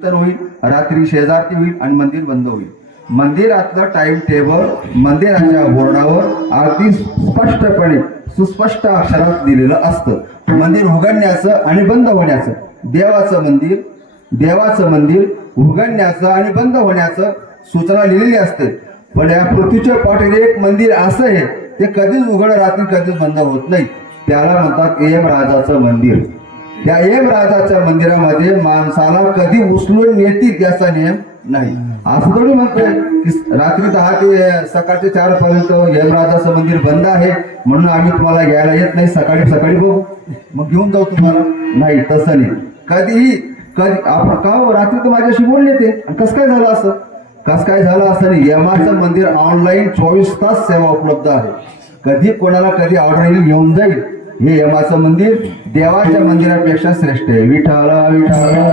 तर होईल, रात्री शेजारती होईल आणि मंदिर बंद होईल. मंदिरातलं टाइम टेबल मंदिराच्या बोर्डावर अगदी स्पष्टपणे सुस्पष्ट अक्षरात दिलेलं असतं. मंदिर उघडण्याचं आणि बंद होण्याचं, देवाचं मंदिर उघडण्याचं आणि बंद होण्याचं सूचना लिहिलेली असते. पण या पृथ्वीच्या पाठीवर एक मंदिर असं आहे ते कधीच उघड राहत नाही, कधीच बंद होत नाही. त्याला म्हणतात यमराजाचं मंदिर. त्या यमराजाच्या मंदिरामध्ये माणसाला कधी उचलून नेतील याचा नियम नाही. असं थोडी म्हणतोय की रात्री 10 ते सकाळचे 4 पर्यंत यमराजाचं मंदिर बंद आहे म्हणून आम्ही तुम्हाला घ्यायला येत नाही, सकाळी सकाळी बघू मग घेऊन जाऊ तुम्हाला. नाही, तसं नाही. कधी आपण का रात्री तर माझ्याशी बोलले ते कसं काय झालं असं, कसं काय झालं असं नाही. यमाचं मंदिर ऑनलाईन 24 तास सेवा उपलब्ध आहे. कधी कोणाला कधी ऑर्डर येईल घेऊन जाईल. हे यमाचं मंदिर देवाच्या मंदिरापेक्षा श्रेष्ठ आहे. विठाला विठाला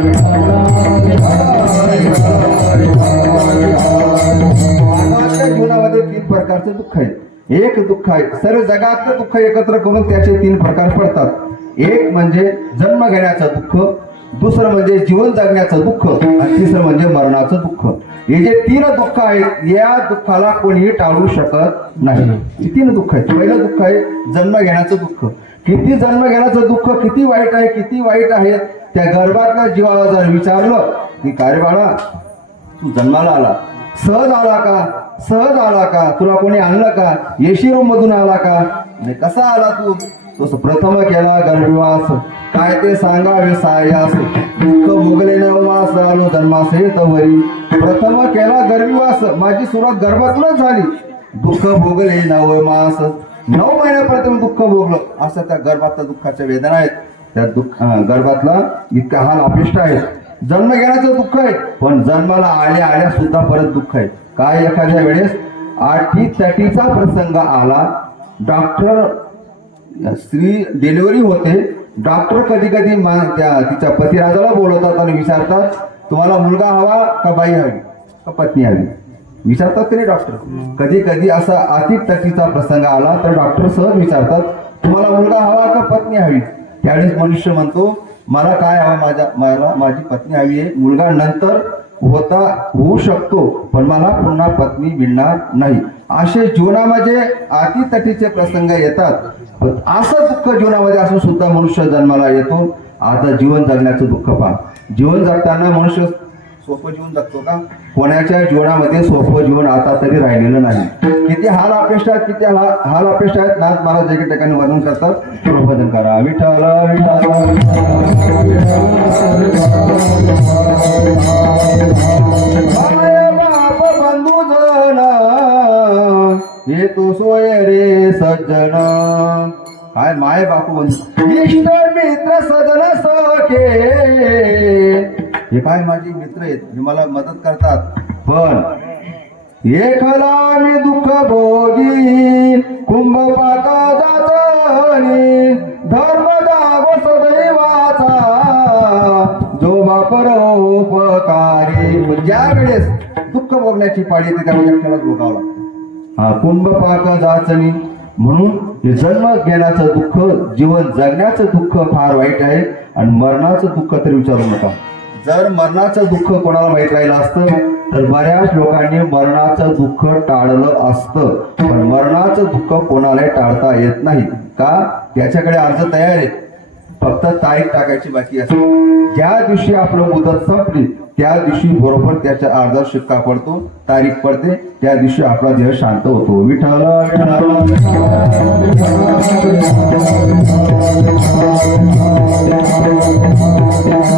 मानवाच्या जीवनामध्ये 3 प्रकारचे दुःख आहे. एक दुःख आहे सर्व जगातलं दुःख एकत्र करून त्याचे 3 प्रकार पडतात. एक म्हणजे जन्म घेण्याचं दुःख, दुसरं म्हणजे जीवन जगण्याचं दुःख आणि तिसरं म्हणजे मरणाचं दुःख. हे जे 3 दुःख आहेत या दुःखाला कोणीही टाळू शकत नाही. 3 दुःख आहेत. पहिलं दुःख आहे जन्म घेण्याचं दुःख. किती जन्म घेण्याचं दुःख किती वाईट आहे, किती वाईट आहे. त्या गर्भातल्या जीवाला जर विचारलं की काय रे बाळा तू जन्माला आला, सहज आला का, सहज आला का, तुला कोणी आणलं का, येशी रूम मधून आला का, कसा आला तू, तो प्रथम केला गर्भवास, काय ते सांगावे सायास, दुःख भोगले 9 मास आलो जन्मासे तवरी. प्रथम केला गर्भवास, माझी सुरुवात गर्भातूनच झाली. दुःख भोगले 9 मास, 9 महिन्यापर्यंत दुःख भोगलं. असं त्या गर्भातल्या दुःखाच्या वेदना आहेत. त्या गर्भातला इतका हाल अपेष्ट आहे. जन्म घेण्याचं दुःख आहे, पण जन्माला आल्या सुद्धा परत दुःख आहे. काय एखाद्या वेळेस आठीचा प्रसंग आला, डॉक्टर स्त्री डिलिव्हरी होते, डॉक्टर कधी कधी तिच्या पतिराजाला बोलवतात आणि विचारतात तुम्हाला मुलगा हवा का बाई हवी का पत्नी हवी, विचारतात तरी डॉक्टर. कधी कधी असा अतितटीचा प्रसंग आला तर डॉक्टर सहज विचारतात तुम्हाला मुलगा हवा का पत्नी हवी. त्यावेळेस मनुष्य म्हणतो मला काय हवं, माझी पत्नी हवी आहे. मुलगा नंतर होऊ शकतो पण मला पुन्हा पत्नी मिळणार नाही. असे जीवनामध्ये अतितटीचे प्रसंग येतात. असं दुःख जीवनामध्ये असून सुद्धा मनुष्य जन्माला येतो. आता जीवन जगण्याचं दुःख पहा. जीवन जगताना मनुष्य सोपं जीवन जगतो का? कोणाच्या जीवनामध्ये सोपं जीवन आता तरी राहिलेलं नाही. किती हाल अपेक्षा आहेत, किती हाल अपेक्षा आहेत. नाथ महाराज एके ठिकाणी वर्णन करतात. प्रबोधन करा विठ्ठल बाप बंधू जन येतो सोय रे सज्जन. काय माय बापू बंधू इष्ट मित्र सजन सखे. हे काय माझे मित्र आहेत, हे मला मदत करतात. पण एकला मी दुःख भोगी कुंभपाका जातनी धर्म दाव सदैवाचा जो बापर उपकारी. ज्या वेळेस दुःख भोगण्याची पाळी येते त्यावेळी एकट्यालाच भोगावं लागतं. कुंभपाक जाचणी म्हणून हे जन्म घेण्याचं दुःख, जीवन जगण्याचं दुःख फार वाईट आहे. आणि मरणाचं दुःख तरी विचारू नका. जर मरणाचं दुःख कोणाला माहीत राहिलं असतं तर बऱ्याच लोकांनी मरणाचं दुःख टाळलं असतं. पण मरणाचं दुःख कोणालाही टाळता येत नाही. का? त्याच्याकडे अर्ज तयार आहे, फक्त तारीख टाकायची बाकी असते. ज्या दिवशी आपलं मुदत संपली त्या दिवशी बरोबर त्याच्या अर्जावर शिक्का पडतो, तारीख पडते, त्या दिवशी आपला देह शांत होतो. विठ्ठल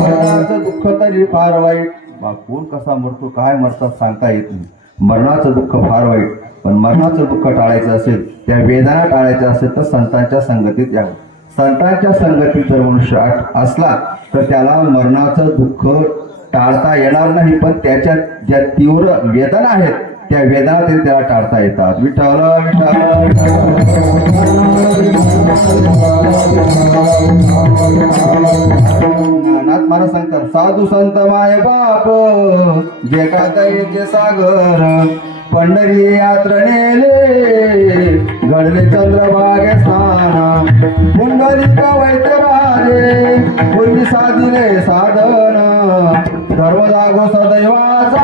मरणाचं दुःख तरी फार वाईट. कोण कसा मरतो, काय मरतात सांगता येत नाही. मरणाचं दुःख फार वाईट. पण मरणाचं दुःख टाळायचं असेल, त्या वेदना टाळायच्या असेल तर संतांच्या संगतीत यावं. संतांच्या संगतीत जर मनुष्य असला तर त्याला मरणाचं दुःख टाळता येणार नाही. पण त्याच्यात ज्या तीव्र वेदना आहेत त्या वेदना तरी त्याला टाळता येतात. विठ्ठल नाथ महाराज सांगतात साधू संत माय बाप जे का दयेचे सागर पंढरी यात्र नेले घडले चंद्रभागे स्नान पुंडलिक वैद्य राजे पूर्वी साधिले साधन धर्म जागो सदैवाचा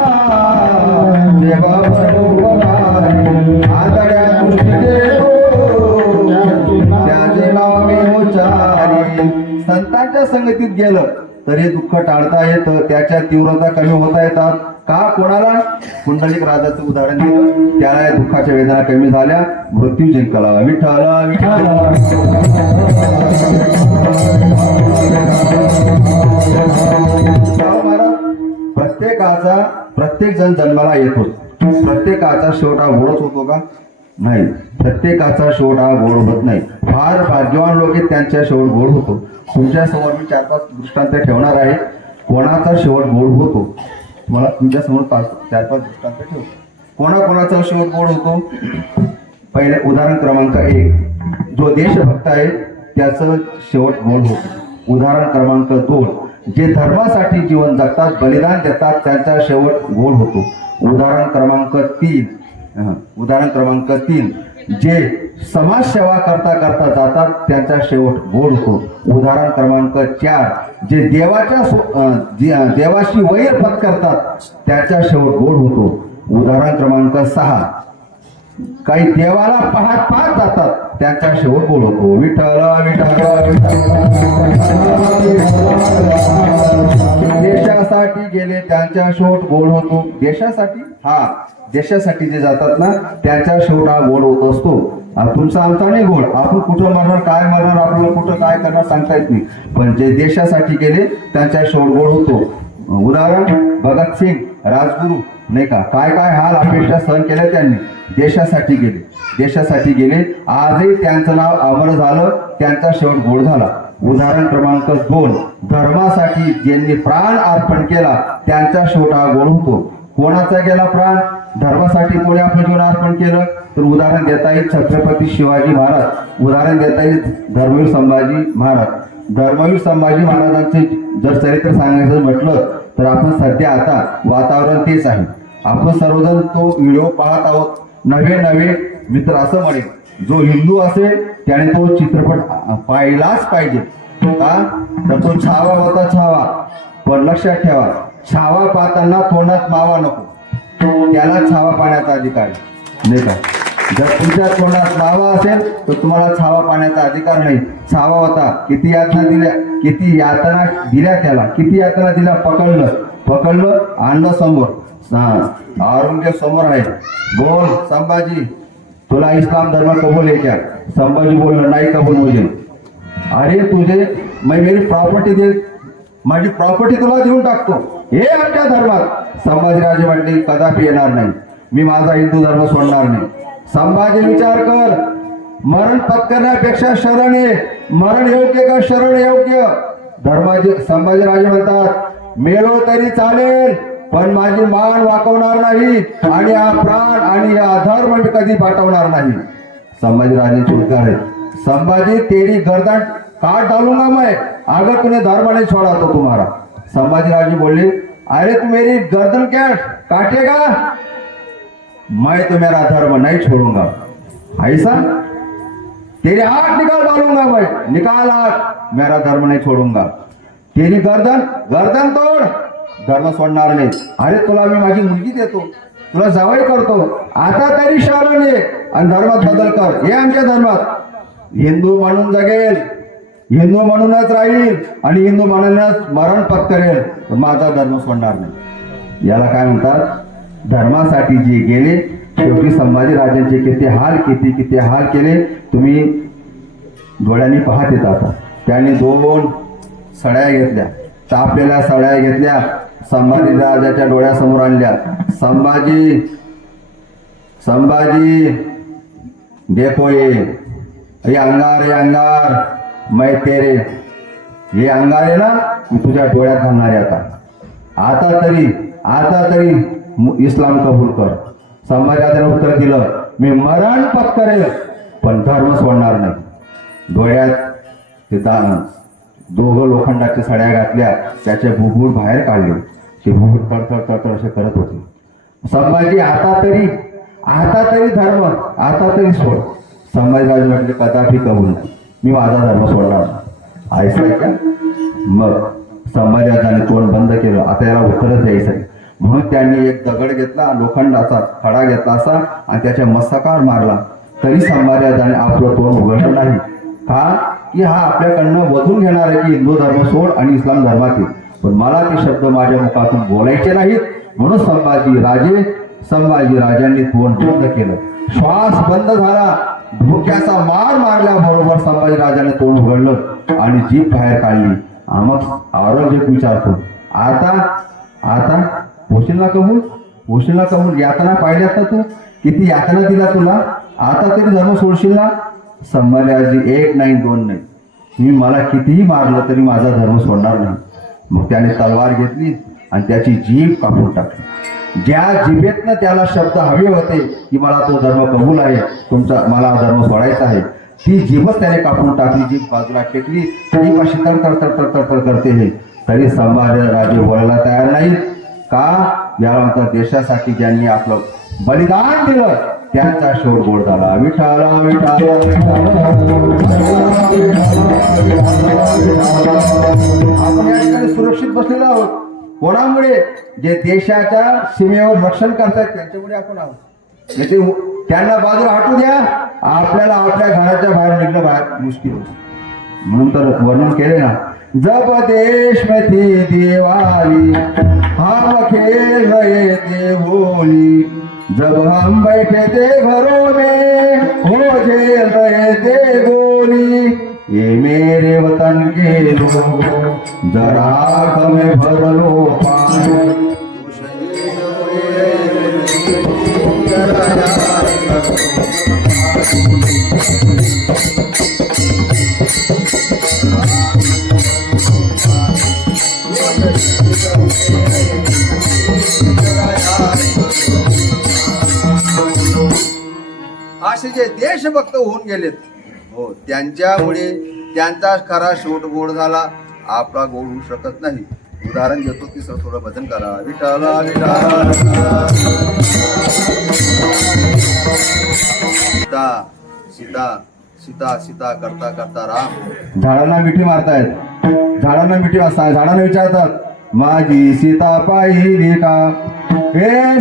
जेव्हा आदड्या दृष्टीने त्याचे नाव मी उच्चारी. संतांच्या संगतीत गेलं तरी दुःख टाळता येतं, त्याच्या तीव्रता कमी होता येतात. का? कोणाला? पुंडलिक राजाचं उदाहरण दिलं, त्याला या दुःखाच्या वेदना कमी झाल्या, मृत्यू जिंकला. विठ्ठल विठ्ठल. प्रत्येक जण जन्माला येतो, प्रत्येकाचा शेवट हा गोडच होतो का? नाही, प्रत्येकाचा शेवट हा गोड होत नाही. फार भाग्यवान लोक आहेत त्यांच्या शेवट गोड होतो. तुमच्या समोर मी 4-5 दृष्टांत ठेवणार आहे, कोणाचा शेवट गोड होतो. तुम्हाला तुमच्या समोर 4-5 दृष्टांत ठेवतो, कोणाचा शेवट गोड होतो. पहिले उदाहरण क्रमांक 1, जो देशभक्त आहे त्याचं शेवट गोड होतो. उदाहरण क्रमांक 2, जे धर्मासाठी जीवन जगतात, बलिदान देतात, त्यांचा शेवट गोड होतो. उदाहरण क्रमांक 3, जे समाजसेवा करता करता जातात, त्यांचा शेवट गोड होतो. उदाहरण क्रमांक 4, जे देवाशी वैर पत्करतात, त्याचा शेवट गोड होतो. उदाहरण क्रमांक 6, काही देवाला पाहत जातात, त्यांचा शेवट गोड होतो. विठ्ठल विठ्ठल. देशासाठी गेले त्यांचा शेवट गोड होतो. देशासाठी जे जातात ना, त्यांचा शेवट हा गोड होत असतो. तुमचा आमचा नाही गोड. आपण कुठं मरणार, काय मरणार, आपल्याला कुठं काय करणार सांगता येत नाही. पण जे देशासाठी गेले त्यांचा शेवट गोड होतो. उदाहरण भगतसिंग, राजगुरू, नाही का, काय काय हाल अपेक्षा सहन केल्या त्यांनी. देशासाठी गेले, आजही त्यांचं नाव अमर झालं, त्यांचा शेवट गोड झाला. उदाहरण क्रमांक 2, धर्मासाठी ज्यांनी प्राण अर्पण केला, त्यांचा शेवट हा गोड होतो. कोणाचा गेला प्राण? धर्मासाठी कोणी आपलं जीवन अर्पण केलं? तर उदाहरण देता येईल छत्रपती शिवाजी महाराज, उदाहरण देता येईल धर्मवीर संभाजी महाराज. धर्मवीर संभाजी महाराजांचे जर चरित्र सांगायचं म्हटलं तर आपण सध्या आता वातावरण तेच आहे. आपण सर्वजण तो व्हिडिओ पाहत आहोत. नवे मित्र असं म्हणेल, जो हिंदू असेल त्याने तो चित्रपट पाहिलाच पाहिजे. का? तर तो छावा होता छावा. पण लक्षात ठेवा, छावा पाहताना तोंडात मावा नको, त्याला छावा पाण्याचा अधिकार नाही का. जर तुमच्या तोंडात मावा असेल तर तुम्हाला छावा पाण्याचा अधिकार नाही. छावा होता, किती यातना दिल्या त्याला, किती यातना दिल्या, पकडलं आणलं समोर, औरंगजेब समोर आहे. बोल संभाजी, तुला इस्लाम धर्म कबूल आहे क्या? संभाजी बोललं, नाही कबूल मुझे. अरे तुझे मेरी प्रॉपर्टी दे, माझी प्रॉपर्टी तुला देऊन टाकतो, हे आमच्या धर्मात. संभाजीराजे म्हटले, कदापि येणार नाही, मी माझा हिंदू धर्म सोडणार नाही. संभाजी विचार कर, मरण पत्करण्यापेक्षा शरण आहे. मरण योग्य का शरण योग्य? संभाजीराजे म्हणतात, मेलो तरी चालेल, पण माझी मान वाकवणार नाही, आणि हा प्राण आणि हा धर्म मी कधी पाठवणार नाही. संभाजीराजेंचे उद्गार आहेत, संभाजी तेरी गर्दन काट डालूंगा मैं, अगर तूने धर्म नहीं छोड़ा तो तुम्हारा. संभाजीराजे बोलले, अरे तू मेरी गर्दन क्या काटेगा? मैं तो मेरा धर्म नहीं छोड़ूंगा. ऐसा तेरे हाथ निकाल डालूंगा मैं, निकाल हाथ, मेरा धर्म नहीं छोड़ूंगा. तेरी गर्दन तोड, धर्म सोडणार नाही. अरे तुला मी माझी मुलगी देतो, तुला जावई करतो, आता तरी शरण ये आणि धर्मात बदल कर. हे आमच्या धर्मात हिंदू म्हणून जगेल, हिंदू म्हणूनच राहील आणि हिंदू म्हणूनच मरण पत्करेल, पण माझा धर्म सोडणार नाही. याला काय म्हणतात? धर्मासाठी जे गेले. शेवटी संभाजीराजांचे किती हाल केले तुम्ही डोळ्यांनी पाहत येतात. त्यांनी 2 सळ्या घेतल्या, तापलेल्या सळ्या घेतल्या, संभाजीराजाच्या डोळ्यासमोर आणल्या. संभाजी देखो ये अंगार मैं तेरे, हे अंगार आहे ना, मी तुझ्या डोळ्यात घालणार आहे. आता तरी इस्लाम कबूल कर. संभाजीराजाने उत्तर दिलं, मी मरण पत्करेल पण धर्म सोडणार नाही. डोळ्यात ते 2 लोखंडाच्या सड्या घातल्या, त्याचे बुबुळ बाहेर काढले. ते बुबुळ तडतड असे करत होते. संभाजी आता तरी धर्म, आता तरी सोड. संभाजीराजे म्हटले, कदापि कबूल नाही, मी माझा धर्म सोडणार. ऐकलंय का? मग संभाजी राजाने तोंड बंद केलं. आता याला उत्तरच द्यायचं आहे. म्हणून त्यांनी एक दगड घेतला, लोखंडाचा खडा घेतला असा आणि त्याच्या मस्तकावर मारला. तरी संभाजी राजाने आपलं तोंड उघडलं नाही. का की हा आपल्याकडनं वधून घेणार आहे की हिंदू धर्म सोड आणि इस्लाम धर्मात ये. पण मला ते शब्द माझ्या मुखातून बोलायचे नाहीत. म्हणून संभाजी राजांनी तोंड बंद केलं. श्वास बंद झाला. धोक्याचा मार मारल्याबरोबर संभाजी राजाने तोंड उघडलं आणि जीभ बाहेर काढली. मग औरंगजेब विचारतो, आता होशील ना कबूल? यातना पाहिल्यात ना तू? किती यातना दिला तुला? आता तरी धर्म सोडशील ना? संभाजी एक नाही दोन नाही, तुम्ही मला कितीही मारलं तरी माझा धर्म सोडणार नाही. मग त्याने तलवार घेतली आणि त्याची जीभ कापून टाकली. ज्या जिभेतनं त्याला शब्द हवे होते की मला तो धर्म कबूल आहे, मला धर्म सोडायचा आहे, ती जीभच त्याने कापून टाकली. जीभ बाजूला टेकली. जीभ अशी तडतड करते हे. तरी संभाजी राजे बोलायला तयार नाही. का? यानंतर देशासाठी ज्यांनी आपलं बलिदान दिलं त्यांचा शेवट गोड झाला. विठाला विठाला आपण या ठिकाणी सुरक्षित बसलेलो आहोत. कोणामुळे? जे देशाच्या सीमेवर रक्षण करतात त्यांच्यामुळे आपण आहोत. त्यांना बाजूला हटू द्या, आपल्याला आपल्या घराच्या बाहेर निघणं मुश्किल होतं. म्हणून तर वर्णन केले ना, जब देश में थी दिवाली हम खेल रहे थे होली, जब हम बैठे थे घरों में हो झेल रहे थे गोली, ये मेरे वतन के लोग जरा आँख में भर लो पानी. असे जे देशभक्त होऊन गेलेत, हो, त्यांच्यामुळे त्यांचा खरा शेवट गोड झाला. आपला गोड होऊ शकत नाही. उदाहरण देतो की थोडं भजन करा. विठाला विठाला सीता सीता सीता करता करता राम. झाडांना मिठी मारतायत. झाडांना विचारतात, माझी सीता पाहिली का? हे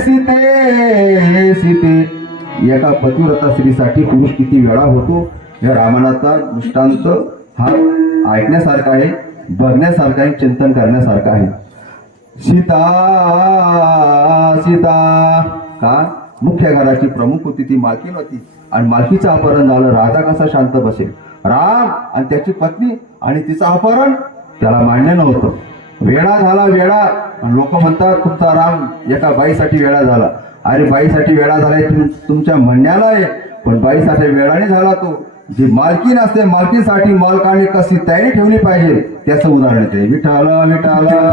सीते. एका पतिव्रता स्त्रीसाठी पुरुष किती वेळा होतो या रामायणाचा दृष्टांत हा ऐकण्यासारखा आहे, बघण्यासारखा आहे, चिंतन करण्यासारखा आहे. सीता का? मुख्य घराची प्रमुख होती, ती मालकीन होती आणि मालकीचं अपहरण झालं. राजा कसा शांत बसेल? राम आणि त्याची पत्नी आणि तिचं अपहरण त्याला मान्य नव्हतं. वेळा झाला. आणि लोक म्हणतात तुमचा राम एका बाईसाठी वेळा झाला. अरे बाईसाठी वेळा झालाय तुमच्या म्हणण्याला आहे, पण बाईसाठी वेळाने झाला तो. जी मालकीन असते, मालकीसाठी मालकाने कशी तयारी ठेवली पाहिजे त्याचं उदाहरण येते. विठाला विठाला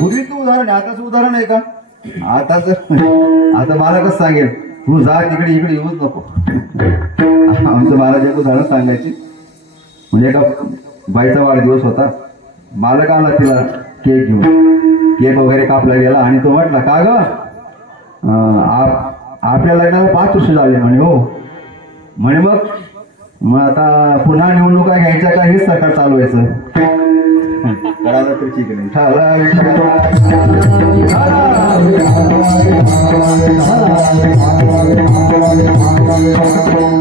पूर्वीचं उदाहरण आताच उदाहरण आहे का? आता मला कसं सांगेल, तू जा तिकडे इकडे येऊच नको. आमचं महाराज एक उदाहरण सांगायची. म्हणजे एका बाईचा वाढदिवस होता. मालक आला तिला केक घेऊन. केक वगैरे कापला गेला आणि तो म्हटला, का ग आपल्या लग्नाला 5 वर्ष झाले म्हणे. हो म्हणे. मग आता पुन्हा निवडणुका घ्यायच्या का हेच सरकार चालवायचं? कळालं तर ठीक आहे.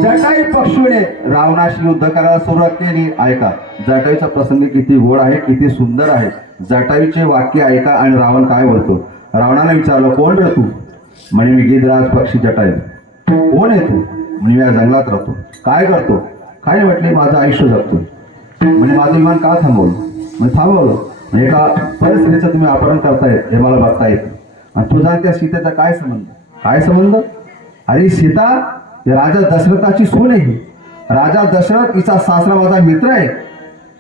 जटायू पक्षीने रावणाशी युद्ध करायला सुरुवात केली. ऐका, जटायूचा प्रसंग किती गोड आहे, किती सुंदर आहे. जटायूचे वाक्य ऐका आणि रावण काय बोलतो. रावणाने विचारलं, कोण रे तू? म्हणे मी गिधराज पक्षी जटायू. कोण आहे तू? म्हणे या जंगलात राहतो. काय करतो? काय म्हटले, माझं आयुष्य जगतो. म्हणजे माझं विमान का थांबवलं? म्हणजे थांबवलं. एका परिस्थितीचं तुम्ही अपहरण करतायत हे मला बघता येतं. आणि तुझा त्या सीतेचा काय संबंध? अरे सीता राजा दशरथाची सून आहे. राजा दशरथ हिचा सासरा माझा मित्र आहे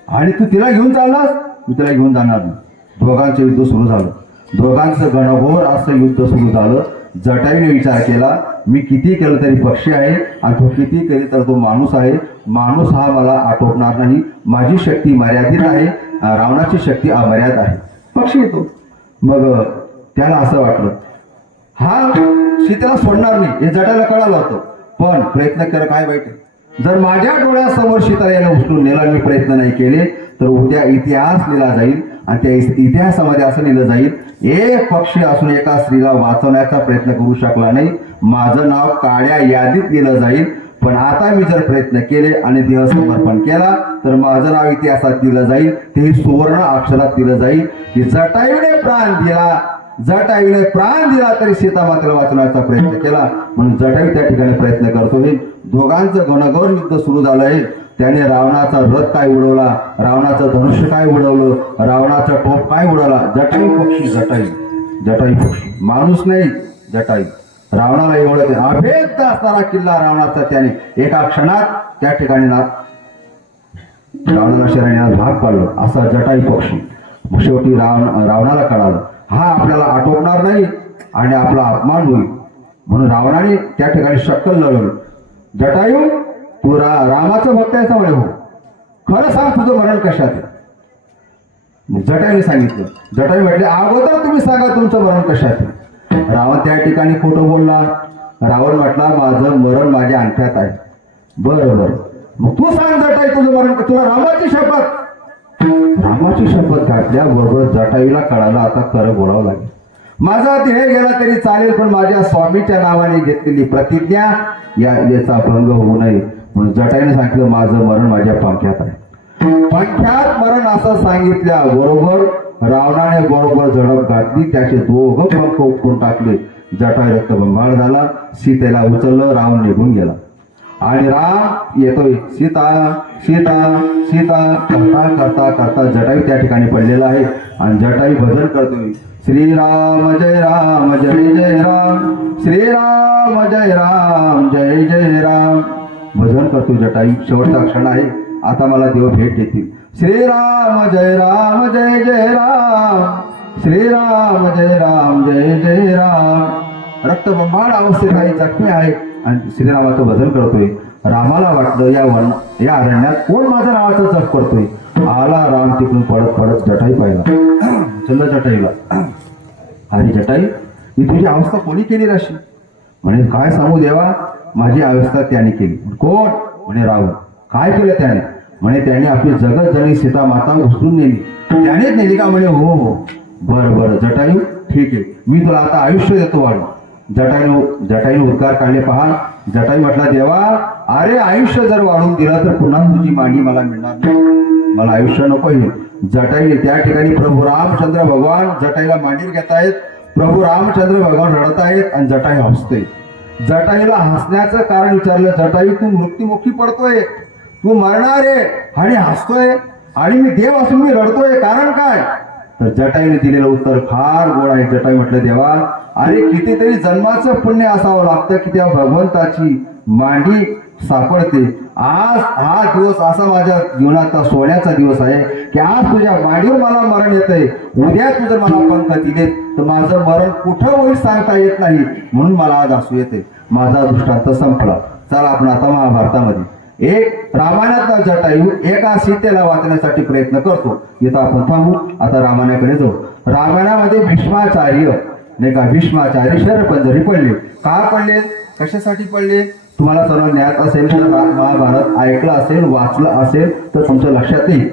आणि तू तिला घेऊन चाललास? तू तिला घेऊन जाणार नाही. दोघांचं युद्ध सुरू झालं. दोघांचं घनघोर असं युद्ध सुरू झालं. जटायूने विचार केला, मी किती केलं तरी पक्षी आहे आणि तो किती केली तर तो माणूस आहे. माणूस हा मला आटोपणार नाही. माझी शक्ती मर्यादित आहे, रावणाची शक्ती अमर्याद आहे. पक्षी येतो. मग त्याला असं वाटलं, हा सीतेला सोडणार नाही हे जटायूला कळालं होतं. पण प्रयत्न केला, काय वाईट जर माझ्या डोळ्यासमोर सीता याला उचलून नेला मी प्रयत्न नाही केले तर उद्या इतिहास लिहिला जाईल आणि त्या इतिहासामध्ये असं लिहिलं जाईल एक पक्षी असून एका स्त्रीला वाचवण्याचा प्रयत्न करू शकला नाही, माझं नाव काळ्या यादीत लिहिलं जाईल. पण आता मी जर प्रयत्न केले आणि देह समर्पण केला तर माझं नाव इतिहासात दिलं जाईल, ते सुवर्ण अक्षरात दिलं जाईल की जटायूने प्राण दिला तरी सीता मातेला वाचवण्याचा प्रयत्न केला. म्हणून जटायू त्या ठिकाणी प्रयत्न करतोय. दोघांचं घनघोर युद्ध सुरू झालंय. त्याने रावणाचा रथ काय उडवला, रावणाचं धनुष्य काय उडवलं, रावणाचा टोप काय उडवला. जटायू पक्षी, जटायू पक्षी, माणूस नाही जटायू. रावणाला एवढं अभेद्य असणारा किल्ला रावणाचा त्याने एका क्षणात त्या ठिकाणी रावणाला शरण्याला भाग पाडलं. असा जटायू पक्षी. शेवटी रावणाला कळालं हा आपल्याला आटोपणार नाही आणि आपला अपमान होईल. म्हणून रावणाने त्या ठिकाणी शक्कल लढवली. जटायू तू रामाचं भक्त आहे म्हणे, हो खरं सांग तुझं मरण कशात आहे. जटायूने सांगितलं. जटायू म्हटले अगोदर तुम्ही सांगा तुमचं मरण कशात आहे. रावण त्या ठिकाणी खोटं बोलला. रावण म्हटला माझं मरण माझ्या अंगठ्यात आहे. बरोबर, मग तू सांग जटायू तुझं मरण, तुला रामाची शपथ घातल्याबरोबर जटायूला कळालं आता खरं बोलावं लागेल. माझा देह गेला तरी चालेल पण माझ्या स्वामीच्या नावाने घेतलेली प्रतिज्ञा याचा भंग होऊ नये. म्हणून जटायूने सांगितलं माझं मरण माझ्या पंख्यात आहे. पंख्यात मरण असं सांगितल्याबरोबर रावणाने बरोबर झडप घातली. त्याचे दोघं पंख उपटून टाकले. जटायू रक्तबंबाळ झाला. सीतेला उचललं. राम निघून गेला आणि राम येतोय सीता सीता सीता करता करता करता जटायू त्या ठिकाणी पडलेला आहे आणि जटायू भजन करतोय श्रीराम जय राम जय जय राम, श्रीराम जय राम जय जय राम. भजन करतोय जटायू. शेवटचा क्षण आहे. आता मला देव भेट देतील. श्रीराम जय राम जय जय राम, श्रीराम जय राम जय जय राम. रक्तबंबाळ अवस्थेत आहे, जखमी आहे आणि श्रीरामाचं भजन करतोय. रामाला वाटलं या अरण्यात कोण माझ्या नावाचं जप करतोय. आला राम तिकडून पडत पडत जटायू पाहिला. चल जटायूला, अरे जटायू ही तुझी अवस्था कोणी केली राशी. म्हणे काय सांगू देवा, माझी अवस्था त्याने केली. कोण. म्हणे रावण. काय केलं त्याने. म्हणे त्याने आपली जगत जननी सीता माता उचलून नेली. त्यानेच नेली का. म्हणे हो हो. बरं बरं जटायू ठीक आहे, मी तुला आता आयुष्य देतो वाढ. जटायूने उद्गार काढले. पहा जटायू म्हटला देवा अरे आयुष्य जर वाढून दिलं तर पुन्हा तुझी मांडी मला मिळणार नाही, मला आयुष्य नको. हे जटायू त्या ठिकाणी प्रभू रामचंद्र भगवान जटायूला मांडीवर घेतायत. प्रभू रामचंद्र भगवान रडत आहेत आणि जटायू हसते. जटायूला हसण्याचं कारण विचारलं. जटायू तू मृत्युमुखी पडतोय, तू मरणार आहे आणि हसतोय आणि मी देव असून मी रडतोय, कारण काय. तर जटायूने दिलेलं उत्तर फार गोड आहे. जटायू म्हटलं देवा अरे कितीतरी जन्माचं पुण्य असावं लागतं की त्या भगवंताची मांडी सापडते. आज हा दिवस असा माझ्या जीवनाचा सोन्याचा दिवस आहे की आज तुझ्या मांडीवर मला मरण येतंय. उद्या तू जर मला पंख दिलेत तर माझं मरण कुठं होईल सांगता येत नाही. म्हणून मला आज असू येते. माझा दृष्टांत संपला. चला आपण आता महाभारतामध्ये एक रामायणातला जटायू एका सीतेला वाचण्यासाठी प्रयत्न करतो. इथं आपण थांबू. आता रामायणाकडे जाऊ. रामायणामध्ये भीष्माचार्य नाही का, भीष्माचार्य शरपंजरी पडले. का पडले, कशासाठी पडले तुम्हाला सर्व ज्ञात असेल तर महाभारत ऐकलं असेल वाचलं असेल तर तुमच्या लक्षात येईल.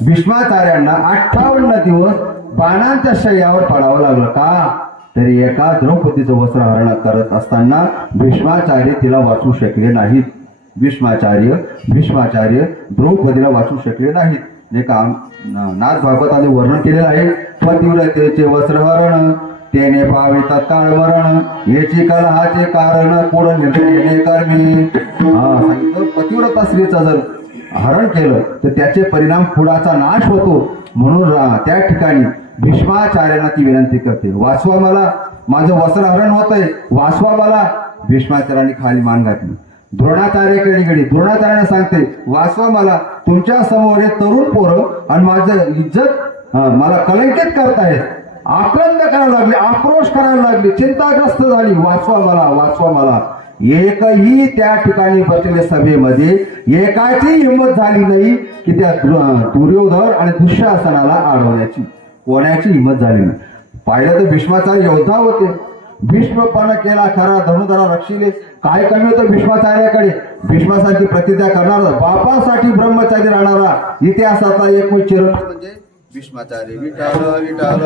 भीष्माचार्यांना 58 दिवस बाणांच्या शय्यावर पडावं लागलं. का तरी एका द्रौपदीचं वस्त्रहरण करत असताना भीष्माचार्य तिला वाचू शकले नाहीत. भीष्माचार्य द्रौपदीला वाचू शकले नाहीत. नाही का नाथ भागवताने वर्णन केलेलं आहे. पतिव्रतेचे वस्त्रहरण तेने पावे तत्काळ मरण, याची कलहाचे कारण पुढं निर्णय कर्मी. सांगितलं पतिव्रता स्त्रीचं जर हरण केलं तर त्याचे परिणाम पुढाचा नाश होतो. म्हणून त्या ठिकाणी भीष्माचार्यांना ती विनंती करते वाचवा मला, माझं वस्त्रहरण होतंय, वाचवा मला. भीष्माचार्यांनी खाली मान घातली. द्रोणाचार्याकडे गेली. द्रोणाचार्याने सांगते वाचवा मला, तुमच्या समोर हे तरुण पोरं आणि माझं इज्जत मला कलंकित करतायत. आक्रंद करायला लागली, आक्रोश करायला लागली, चिंताग्रस्त झाली. वाचवा मला, वाचवा मला. एकही त्या ठिकाणी बसलेल्या सभेमध्ये एकाची हिंमत झाली नाही की त्या दुर्योधन आणि दुःशासनाला अडवण्याची. कोणाची हिंमत झाली नाही. पाहिलं तर भीष्माचार्य योद्धा होते. भीष्मपणा केला खरा, धनुधरा रक्षिले. काय कमी होतं भीष्माचार्याकडे. भीष्मासारखी प्रतिज्ञा करणारा, बापासाठी ब्रह्मचारी राहणारा इतिहासातला एक चिरंजीव म्हणजे भीष्माचार्य. विठाल विठाल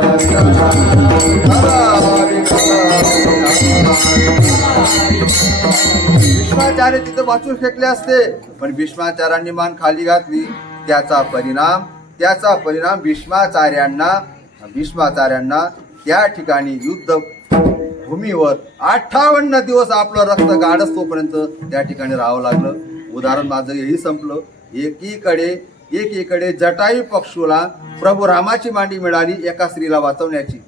भीष्माचार्य तिथं वाचून फेकले असते, पण भीष्माचार्यांनी मान खाली घातली. त्याचा परिणाम भीष्माचार्यांना त्या ठिकाणी युद्ध भूमीवर 58 दिवस आपलं रक्त गाडस तोपर्यंत त्या ठिकाणी राहावं लागलं. उदाहरण माझं हेही संपलं. एकीकडे जटायू पक्षूला प्रभू रामाची मांडी मिळाली एका स्त्रीला वाचवण्याची.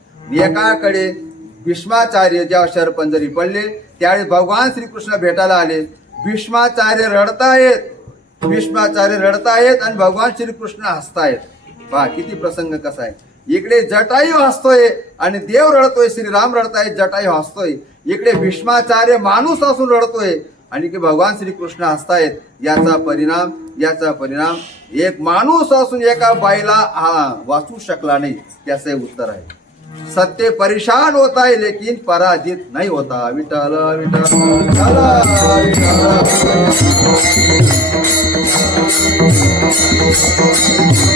एकाकडे भीष्माचार्य जेव्हा शरपंजरी पडले त्यावेळी भगवान श्रीकृष्ण भेटायला आले. भीष्माचार्य रडतायत आणि भगवान श्रीकृष्ण हसतायत. पहा किती प्रसंग कसा आहे. इकडे जटायू हसतोय आणि देव रडतोय, श्रीराम रडतायत, जटायू हसतोय. इकडे भीष्माचार्य माणूस असून रडतोय आणि की भगवान श्रीकृष्ण हसतायत. याचा परिणाम एक माणूस असून एका बाईला वाचू शकला नाही. त्याचे उत्तर आहे सत्य परेशान होता है लेकिन पराजित नहीं होता. विठ्ठल विठ्ठल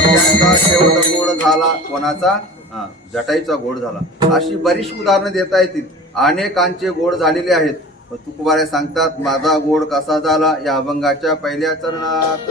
त्यांचा शेवट गोड झाला. कोणाचा? जटाईचा गोड झाला. अशी बरीच उदाहरणं देता येतील. अनेकांचे गोड झालेले आहेत. तुकोबारे सांगतात माझा गोड कसा झाला या अभंगाच्या पहिल्या चरणात.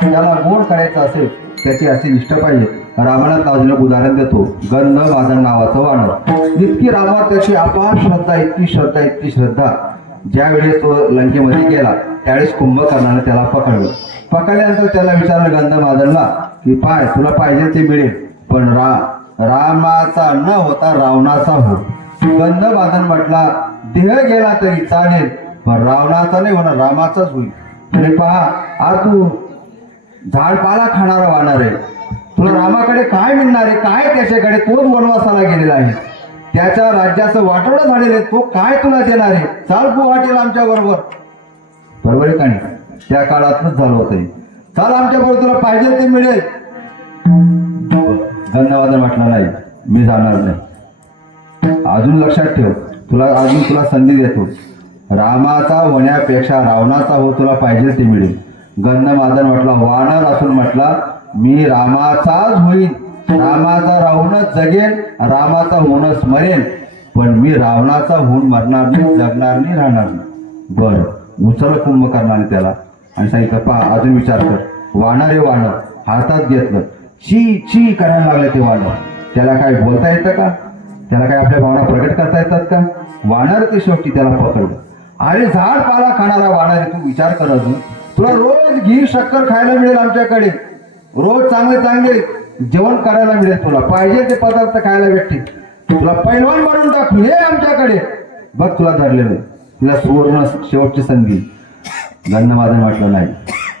त्याला गोड करायचं असेल त्याची अशी निष्ठा पाहिजे. रामायणात अजून एक उदाहरण देतो. गंध वादन नावाचं वानर. इतकी रामावर त्याची अपार श्रद्धा, इतकी श्रद्धा ज्यावेळी तो लंकेमध्ये गेला त्यावेळेस कुंभकर्णाने त्याला पकडलं. पकडल्यानंतर त्याला विचारलं गंध वादनला की पाय तुला पाहिजे ते मिळेल पण रामाचा न होता रावणाचा हो. गंध वादन म्हटला देह गेला तरी चालेल पण रावणाचा नाही होणार, रामाचाच होईल. तरी पहा आज तू झाडपाला खाणारा वानर आहे. तुला रामाकडे काय मिळणार आहे? काय त्याच्याकडे? तोच वनवासाला गेलेला आहे. त्याच्या राज्याचं वाटोळं झालेलं आहे. तो काय तुला देणार आहे? चाल गुवाहाटीला आमच्या बरोबर. बरोबर आहे का नाही? त्या काळातच झालं होतं. चाल आमच्या बरोबर, तुला पाहिजे ते मिळेल. धन्यवाद म्हटलं नाही मी जाणार नाही. अजून लक्षात ठेव, तुला संधी देतो. रामाचा होण्यापेक्षा रावणाचा हो, तुला पाहिजे ते मिळेल. गंधमादन म्हटला वानर असून म्हटला मी रामाचाच होईल. रामाचा राहूनच जगेल, रामाचा होऊनच मरेल पण मी रावणाचा होऊन मरणार नाही, जगणार नाही, राहणार नाही. बर उचल कुंभकर्णाने त्याला आणि सांगितलं पहा अजून विचार कर. वानर रे वानर हातात घेतलं, ची ची करायला लागले ते वानर. त्याला काय बोलता येतं का? त्याला काय आपल्या भावना प्रकट करता येतात का? वानर ते शेवटी त्याला पकडलं. अरे झाड पाला खाणारा वानर आहे, तू विचार कर अजून. तुला रोज घी शक्कर खायला मिळेल आमच्याकडे, रोज चांगले चांगले जेवण करायला मिळेल, तुला पाहिजे ते पदार्थ खायला भेटतील, तुला पैलवान बनवून टाकू हे आमच्याकडे. बघ तुला धरलेलं, तुला सुवर्ण शेवटची संधी. गंधमादन म्हटलं नाही,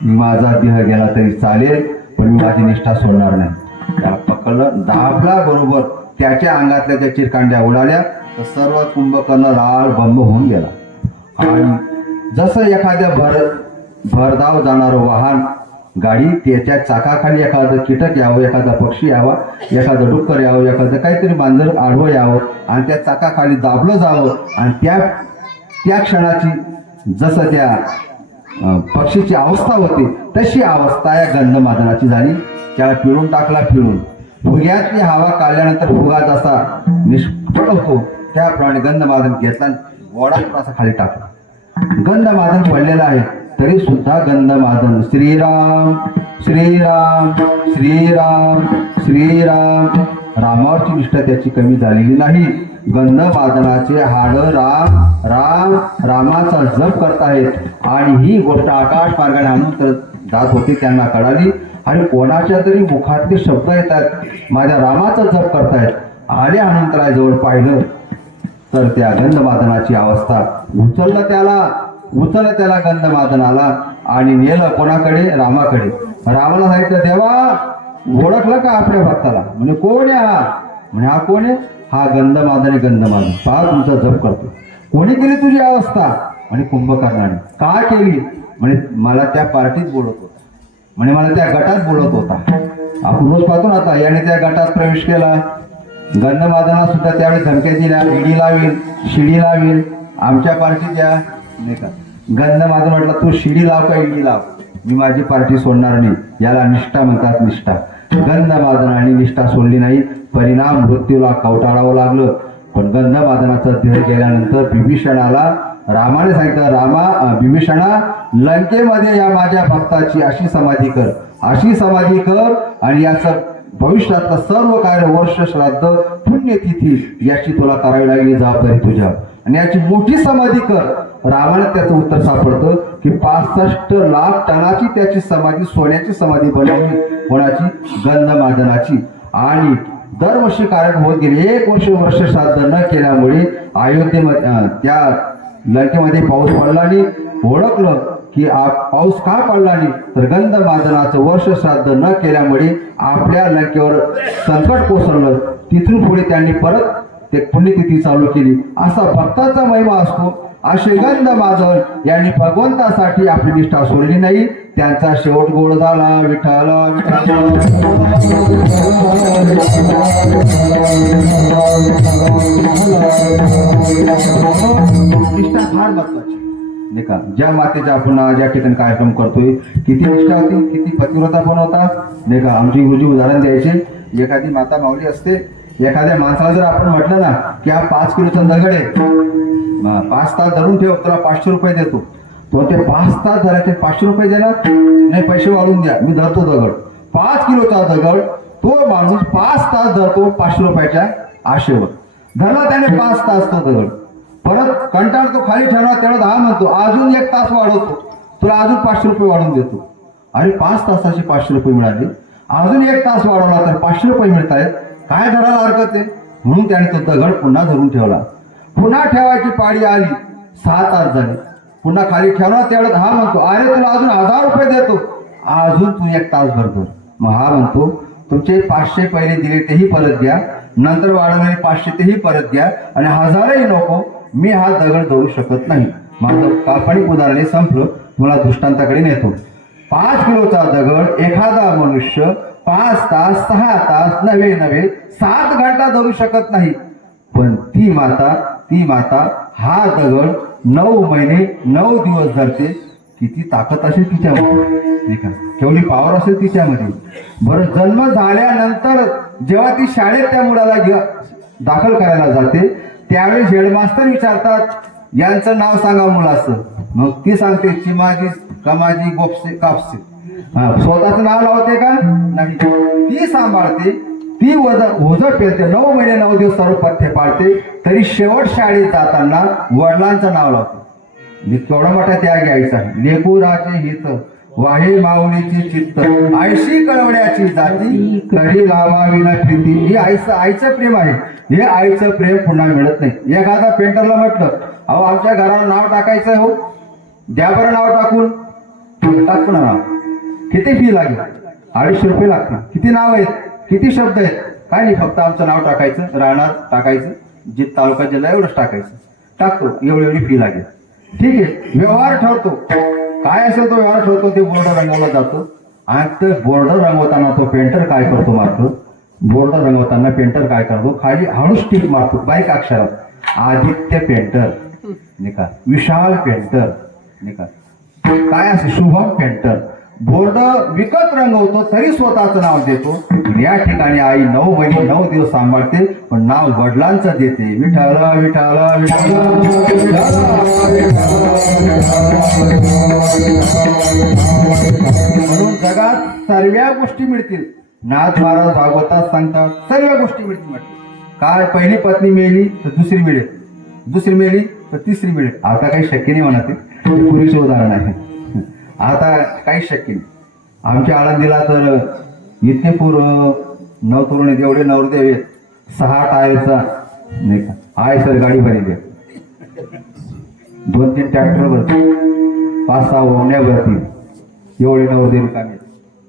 मी माझा देह गेला तरी चालेल पण मी माझी निष्ठा सोडणार नाही. त्याला पकडलं, दाबला, बरोबर त्याच्या अंगातल्या त्या चिरकांड्या उडाल्या तर सर्व कुंभकर्ण लाल बंब होऊन गेला. आणि जसं एखाद्या भरधाव जाणारं वाहन गाडी, त्याच्या चाकाखाली एखादं कीटक यावं, एखादा पक्षी यावा, एखादं डुक्कर यावं, एखादं काहीतरी मांजर आडवं यावं आणि त्या चाकाखाली दाबलं जावं आणि त्या क्षणाची जसं त्या पक्षीची अवस्था होती तशी अवस्था या गंधमादनाची झाली. त्याला पिळून टाकला, पिळून फुग्यातली हवा काढल्यानंतर फुगा जसा निष्फळ होतो त्याप्रमाणे गंधमादन घेतला आणि गोडा असा खाली टाकला. गंधमादन पडलेला आहे तरी सुद्धा गंधमादन श्रीराम श्रीराम श्रीराम श्रीराम रामावरची निष्ठा त्याची कमी झालेली नाही. गंधमादनाचे हाड राम राम रामाचा जप करत आहेत आणि ही गोष्ट आकाश मार्गाने आणून तर जात होती. त्यांना कळाली आणि कोणाच्या तरी मुखातले शब्द येतात, माझ्या रामाचा जप करतायत. आले हनुमंतराजवळ पाहिलं तर त्या गंधमादनाची अवस्था, उचललं त्याला गंधमादनाला आणि नेलं कोणाकडे? रामाकडे. रामाला सांगितलं, देवा ओळखलं का आपल्या भक्ताला? म्हणजे कोण आहे हा? म्हणजे हा कोण आहे? हा गंधमादन. गंधमादन पहा तुमचा जप करतो. कोणी केली तुझी अवस्था? आणि कुंभकर्णाने. का केली? म्हणजे मला त्या पार्टीत बोलत होता, म्हणजे मला त्या गटात बोलत होता. आपण रोज पाहतो ना आता, याने त्या गटात प्रवेश केला. गंधमादना सुद्धा त्यावेळी धमक्या दिल्या, ईडी लावेल, शिडी लावेल, आमच्या पार्टीत या नाही का. गंधमादन म्हटलं, तू शिडी लाव का ईडी लाव, मी माझी पार्टी सोडणार नाही. याला निष्ठा म्हणतात, निष्ठा. गंधमादनाने निष्ठा सोडली नाही, परिणाम मृत्यूला कवटाळावं लागलं. पण गंधमादनाचा देह गेल्यानंतर बिभीषणाला रामाने सांगितलं, बिभीषणा लंकेमध्ये या माझ्या भक्ताची अशी समाधी कर, अशी समाधी कर आणि याचं भविष्यातलं सर्व कार्य, वर्ष, श्राद्ध, पुण्यतिथी याची तुला करावी लागली जबाबदारी तुझ्या, आणि याची मोठी समाधी कर. रामाने त्याचं उत्तर सापडतं की 65 लाख टनाची त्याची समाधी, सोन्याची समाधी बनवली. कोणाची? गंधमादनाची. आणि दरवर्षी कारण होत गेले. 1 वर्ष श्राद्ध न केल्यामुळे अयोध्येमध्ये त्या लंकेमध्ये पाऊस पडला नाही. ओळखलं की पाऊस का पडला नाही? तर गंधमादनाचं वर्ष श्राद्ध न केल्यामुळे आपल्या लंकेवर संकट कोसळलं. तिथून पुढे त्यांनी परत ते पुण्यतिथी चालू केली. असा भक्ताचा महिमा असतो. असे गंधमादन यांनी भगवंतासाठी आपली निष्ठा सोडली नाही. त्यांचा शेवट गोड झाला. विठ्ठल निष्ठा फार महत्वाची नाही का. ज्या मातेच्या आपण ज्या ठिकाणी कार्यक्रम करतोय, किती निष्ठा होती, किती पतिव्रता पण होता नाही का. आमची गुरुजी उदाहरण द्यायचे. एखादी माता माऊली असते, एखाद्या माणसाला जर आपण म्हटलं ना की हा 5 किलोचा दगड आहे, 5 तास धरून ठेव, तुला 500 रुपये देतो. तो ते 5 तास धरायचे, 500 रुपये देणार नाही, पैसे वाढून द्या, मी धरतो दगड. 5 किलोचा दगड तो माणूस 5 तास धरतो 500 रुपयाच्या आशेवर. धरला त्याने 5 तास तो दगड, परत कंटाळ तो खाली ठेवणार, तेवढा 10 म्हणतो, अजून 1 तास वाढवतो, तुला अजून 500 रुपये वाढून देतो. अरे 5 तासाचे 500 रुपये मिळाले, अजून 1 तास वाढवला तर 500 रुपये मिळत आहेत, काय धरायला हरकत आहे? म्हणून त्याने तो दगड पुन्हा धरून ठेवला. पुन्हा ठेवायची पाळी आली, 6 तास झाले, पुन्हा खाली ठेवला, तेवढं हा म्हणतो, अरे तुला अजून 1000 रुपये देतो, अजून तू 1 तास भरतो. मग हा म्हणतो, तुमचे 500 पहिले दिले तेही परत द्या, नंतर वाढवलेले 500 तेही परत द्या, आणि 1000ही नको, मी हा दगड धरू शकत नाही. माझं काल्पनिक उदाहरण संपलं, मला दृष्टांताकडे नेतो. 5 किलोचा दगड एखादा मनुष्य 5 तास, 6 तास, नव्हे 7 घंटा धरू शकत नाही. पण ती माता हा दगड 9 महिने 9 दिवस धरते. किती ताकद असेल तिच्यामध्ये, केवढी पॉवर असेल तिच्यामध्ये. बरं, जन्म झाल्यानंतर जेव्हा ती शाळेत त्या मुलाला दाखल करायला जाते, त्यावेळी हेडमास्तर विचारतात, यांचं नाव सांगा मुलाचं. मग ती सांगते चिमाजी कमाजी गोपसे कापसे. स्वतःच नाव लावते का नाही, ती सांभाळते, ती ओझ पेलते, 9 महिने 9 दिवस सर्व पथ्य पाळते, तरी शेवट शाळेत जाताना वडिलांचं नाव लावते. केवढा मोठा त्याग यायचा. लेकुराचे हित वाहे माऊलीची चित्त आयशी कळवण्याची जाती कधी लावावी ना प्रीती. ही आईचं प्रेम आहे. हे आईचं प्रेम पुन्हा मिळत नाही. एखादा पेंटरला म्हटलं अहो आमच्या घरावर नाव टाकायचं हो, द्या बरं नाव टाकून. टाक पुन्हा नाव. किती फी लागेल? 250 रुपये लागतील. किती नाव आहेत, किती शब्द आहेत? काय नाही, फक्त आमचं नाव टाकायचं, राहणार टाकायचं, जित तालुका जिल्हा एवढंच टाकायचं. टाकतो, एवढी फी लागेल. ठीक आहे, व्यवहार ठरतो. काय असेल तो व्यवहार ठरतो. ते बोर्ड रंगवला जातो. आणि ते बोर्ड रंगवताना तो पेंटर काय करतो, मात्र बोर्ड रंगवताना पेंटर काय करतो, खाली हळूच टिक मारतो बारीक अक्षरात, आदित्य पेंटर निकाल, विशाल पेंटर निकाल, काय असे शुभम पेंटर. बोर्ड विकत रंगवतो तरी स्वतःचं नाव देतो. या ठिकाणी आई 9 महिने 9 दिवस सांभाळते, पण नाव वडिलांचं देते. विठाला विठाला विठाला. म्हणून जगात सर्व गोष्टी मिळतील. नाथ महाराज भागवतात सांगतात सर्व गोष्टी मिळतील म्हटलं. काय पहिली पत्नी मेली तर दुसरी मिळेल, दुसरी मेली तर तिसरी मिळेल. आता काही शक्य नाही म्हणा, ते पूर्वीचे उदाहरण आहे. आता काही शक्य नाही. आमच्या आळंदीला तर इतके पूर नवतरुण एवढे नवरदेव आहेत. 6 टायरचा नाही का सर गाडी भरली आहे, 2-3 ट्रॅक्टर भरते, 5-6 ओढण्या भरतील. एवढे नवरदेव कामे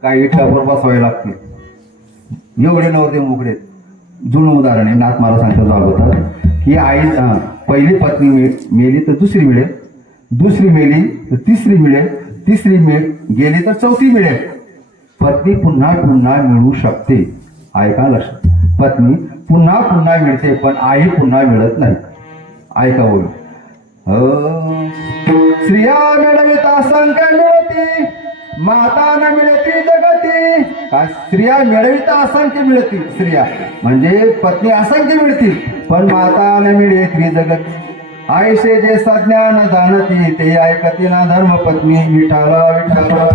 काय इटल्यावर बसवावे लागतील. एवढे नवरदेव मोकळे. जुनं उदाहरण आहे. नाथ मला सांगतात भागवतात की आई पहिली पत्नी मेली तर दुसरी मिळेल, दुसरी मेली तर तिसरी मिळेल, तिसरी गेली तर चौथी मिळेल. पत्नी पुन्हा पुन्हा मिळू शकते. ऐका लक्षात, पत्नी पुन्हा पुन्हा मिळते, पण आई पुन्हा मिळत नाही. ऐका बोल. स्त्रिया मिळविता असंख्य मिळती, माता न मिळती जगती. काय स्त्रिया मिळविता असंख्य मिळतील. स्त्रिया म्हणजे पत्नी असंख्य मिळतील, पण माता न मिळती जगती. आईसे जे सज्ञान जाणती, ते ऐकती ना धर्मपत्नी. विठाला विठाला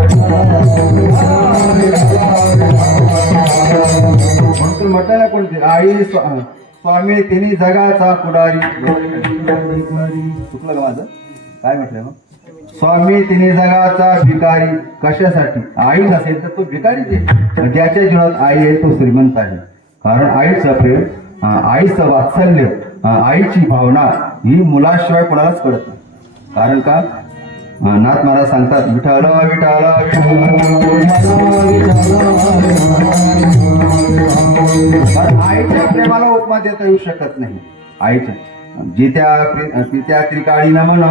म्हणतो म्हटलं ना कोणते आई स्वामी तिने जगाचा पुढारी. चुकलं का माझं? काय म्हटलं मग? स्वामी तिने जगाचा भिकारी. कशासाठी? आई नसेल तर तो भिकारी आहे. ज्याच्या जीवनात आई आहे तो श्रीमंत आहे. कारण आईचं प्रेम, आईचं वात्सल्य, आईची भावना ही मुलाशिवाय कोणालाच कळत नाही. कारण का नाथ महाराज सांगतात विठाला विठाला. आईच्या प्रेमाला उपमा देता येऊ शकत नाही. आईच्या जित्या त्रिकाळी न म्हण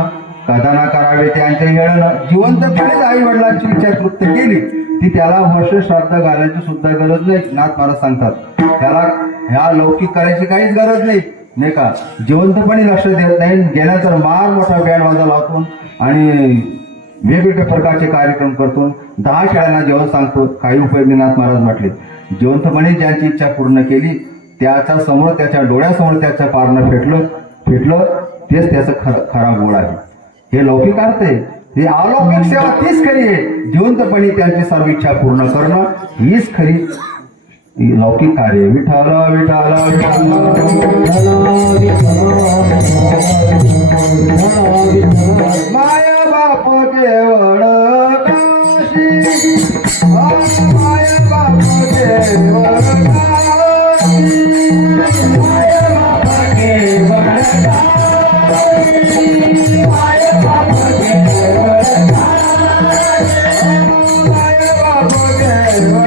कदाना करावे त्यांच्या येळनं. जिवंतपणेच आई वडिलांची इच्छा तृप्त केली ती त्याला वर्ष श्राद्ध घालायची सुद्धा गरज नाही. नाथ महाराज सांगतात त्याला ह्या लौकिक करायची काहीच गरज नाही, नाही का. जिवंतपणे लक्ष देत नाही, गेला तर मार मोठा बँड वाजा लावतो आणि वेगवेगळ्या प्रकारचे कार्यक्रम करतो. 10 शाळांना जेवण सांगतो. काही उपयोगी नाथ महाराज म्हटले जिवंतपणे ज्यांची इच्छा पूर्ण केली त्याच्या समोर, त्याच्या डोळ्यासमोर त्याचं पारणं फेटलं तेच त्याचं खरा गोड आहे. हे लौकिक अर्थ आहे. हे अलौकिक सेवा तीच खरी आहे. जिवंतपणे त्यांची सर्व इच्छा पूर्ण करणं हीच खरी लौकिक कार्य. विठाला विठाला माया बाप केवळ काशी, माया बाप केवळ काशी, माया बाप केवळ काशी, माया बाप केवळ काशी, माया बाप केवळ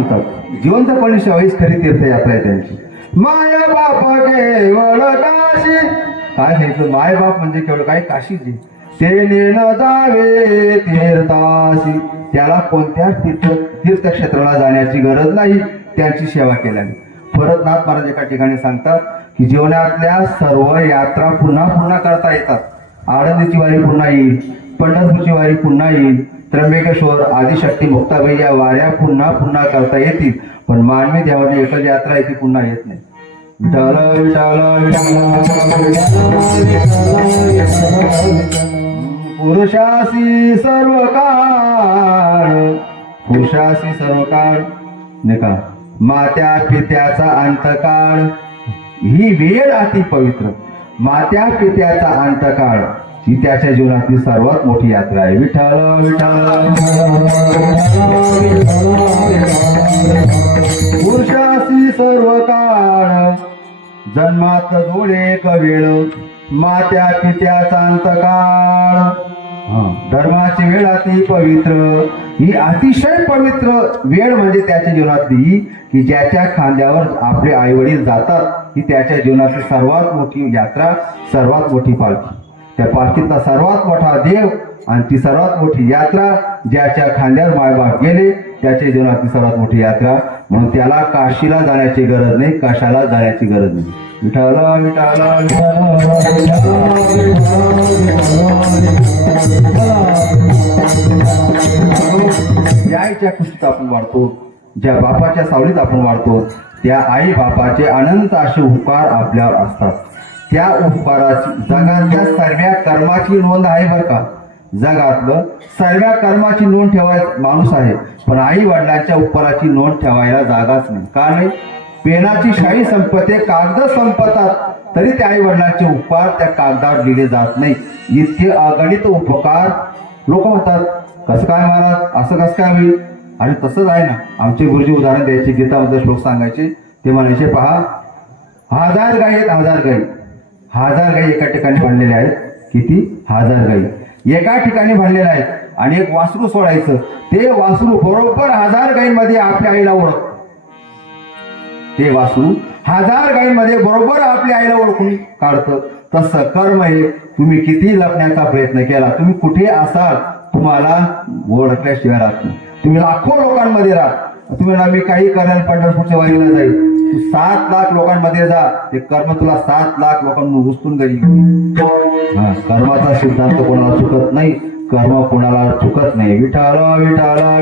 सांगतात जिवंतपणी सेवा हीच खरी तीर्थयात्रा आहे त्यांची. माय बाप केवळ काशी, काय सांगितलं माय बाप म्हणजे केवळ काय काशीची, ते न जावे तीर्थाशी, त्याला कोणत्या तीर्थक्षेत्राला जाण्याची गरज नाही त्यांची सेवा केल्याने. परत नाथ महाराज एका ठिकाणी सांगतात की जीवनातल्या सर्व यात्रा पुन्हा पुन्हा करता येतात. आळंदीची वारी पुन्हा येईल, पंढरपूरची वारी पुन्हा येईल, त्र्यंबकेश्वर, आदिशक्ती, मुक्ताबाई या वाऱ्या पुन्हा पुन्हा करता येतील, पण मानवी देवाची एकच यात्रा आहे ती पुन्हा येत नाही. विठाल विठाल पुरुषासी सर्व काळ, पुरुषासी सर्व काळ नाही का, मात्या पित्याचा अंतकाळ, ही वेळ अति पवित्र. मात्या पित्याचा अंतकाळ ही त्याच्या जीवनातली सर्वात मोठी यात्रा आहे. विठ्ठल विठ्ठल पुरुषासी सर्व काळ, जन्मात जोडे एक वेळ, मात्या पित्याचा अंतकाळ. धर्माची वेळ अति पवित्र, ही अतिशय पवित्र वेळ म्हणजे त्याच्या जीवनातली की ज्याच्या खांद्यावर आपले आई वडील जातात, ही त्याच्या जीवनातली सर्वात मोठी यात्रा, सर्वात मोठी पालखी. त्या पालखीतला सर्वात मोठा देव आणि ती सर्वात मोठी यात्रा ज्याच्या खांद्यावर मायबाप गेले त्याच्या जीवनातली सर्वात मोठी यात्रा. म्हणून त्याला काशीला जाण्याची गरज नाही, कशाला जाण्याची गरज नाही. विठाला विठाला ज्या आईच्या कुशीत आपण वाढतो, ज्या बापाच्या सावलीत आपण वाढतो, त्या आई बापाचे अनंत असे उपकार आपल्यावर असतात. त्या उपकाराची जगातल्या सर्व कर्माची नोंद आहे बरं का. जगातलं सर्व कर्माची नोंद ठेवायला माणूस आहे, पण आई वडिलांच्या उपकाराची नोंद ठेवायला जागाच नाही. का नाही? पेनाची शाई संपते, कागद संपतात, तरी त्या आई वडिलांचे उपकार त्या कागदावर लिहिले जात नाही. इतके अगणित उपकार. लोक म्हणतात कसं काय महाराज, असं कसं काय होईल? आणि तसंच आहे ना. आमचे गुरुजी उदाहरण द्यायचे, गीतामध्ये श्लोक सांगायचे, ते म्हणायचे पहा, 1000 गाई आहेत, 1000 गाई, 1000 गाई एका ठिकाणी बांधलेल्या आहेत. किती? 1000 गाई एका ठिकाणी बांधलेल्या आहेत. आणि एक वासरू सोडायचं, ते वासरू बरोबर 1000 गाईंमध्ये आपल्या आईला ओळख, ते वासरू 1000 गाईंमध्ये बरोबर आपल्या आईला ओळखून काढतं. तसं कर्म हे तुम्ही किती लपण्याचा प्रयत्न केला, तुम्ही कुठे असाल, तुम्हाला ओळखल्याशिवाय राहत नाही. तुम्ही लाखो लोकांमध्ये राहा, तुम्ही ना मी काही करायला पंढरपूरच्या वारीला जाईल, तू 7 लाख लोकांमध्ये जा, ते कर्म तुला 7 लाख लोकांना उचलून जाईल. कर्माचा सिद्धांत कोणाला चुकत नाही, कर्म कोणाला चुकत नाही. विठाला विठाला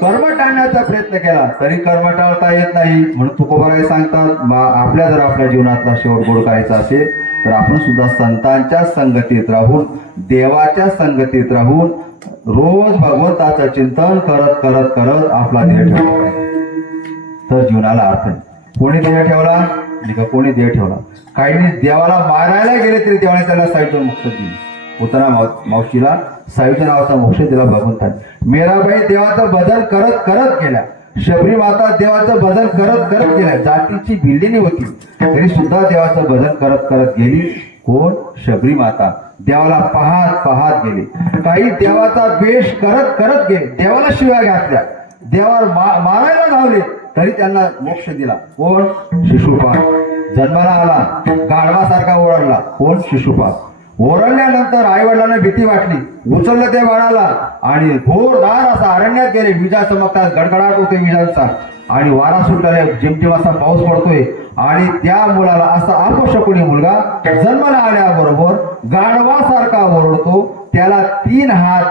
कर्म टाळण्याचा प्रयत्न केला तरी कर्म टाळता येत नाही. म्हणून तुकोबाराय सांगतात, आपल्या जर आपल्या जीवनातला शेवट गोड करायचा असेल तर आपण सुद्धा संतांच्या संगतीत राहून, देवाच्या संगतीत राहून रोज भगवंताचं चिंतन करत करत करत आपला देह ठेवला तर जीवनाला अर्थ आहे. कोणी देह ठेवला नाही का, कोणी देह ठेवला. काहींनी देवाला मारायला गेले तरी देवाने त्याला साईडवर मोक्ष दिली. उतना मावशीला साईच्या नावाचा मोक्ष दिला भगवंताने. मीराबाई देवाचं भजन करत करत गेल्या, शबरी माता देवाचं भजन करत करत गेल्या. जातीची भिल्लिनी होती तरी सुद्धा देवाचं भजन करत करत गेली. कोण? शबरी माता. देवाला पाहत पाहत गेले. काही देवाचा द्वेष करत करत गेले, देवाला शिव्या घातल्या, देवावर मारायला धावले तरी त्यांना मोक्ष दिला. कोण? शिशुपाल. जन्माला आला, गाढवासारखा ओरडला. कोण? शिशुपाल. ओरडल्यानंतर आई वडिलांना भीती वाटली, उचललं ते बाळाला आणि घोरदार असा अरण्यात गेले. विजा चमकतात, गडगडाट होते विजांचा आणि वारा सुटलेला, जिमजिम असा पाऊस पडतोय आणि त्या मुलाला असा अपशकुनी मुलगा जन्माला आल्याबरोबर गाढवासारखा ओरडतो. त्याला 3 हात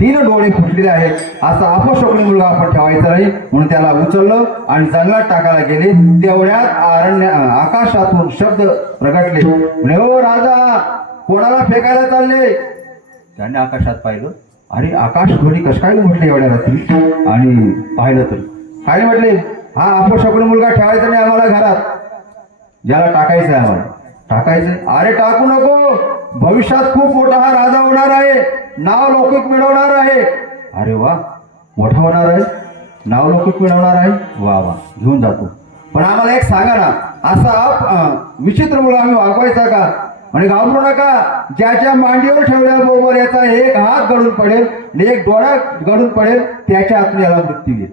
3 डोळे फुटलेले आहेत. असा अपशकुनी मुलगा आपण ठेवायचा नाही, म्हणून त्याला उचललं आणि जंगलात टाकायला गेले. तेवढ्यात आकाशातून शब्द प्रगटले, हो राजा, कोणाला फेकायला चालले? त्याने आकाशात पाहिलं, अरे आकाश ध्वनी कसं काय म्हटले एवढ्या रात्री? आणि पाहिलं तर काय म्हटले, हा अपशकुनी मुलगा ठेवायचा नाही आम्हाला घरात, ज्याला टाकायचं आहे आम्हाला टाकायचंय. अरे टाकू नको, भविष्यात खूप मोठा हा राजा होणार आहे, नाव लौकिक मिळवणार आहे. अरे वा, मोठा होणार आहे, नाव लौकिक मिळवणार आहे, वा वा, घेऊन जातो. पण आम्हाला एक सांगा ना, असा विचित्र मुलगा आम्ही वागवायचा का? आणि घाबरू नका, ज्याच्या मांडीवर ठेवल्याबरोबर याचा एक हात गळून पडेल आणि एक डोळा गळून पडेल, त्याच्या हातून याला मृत्यू येईल.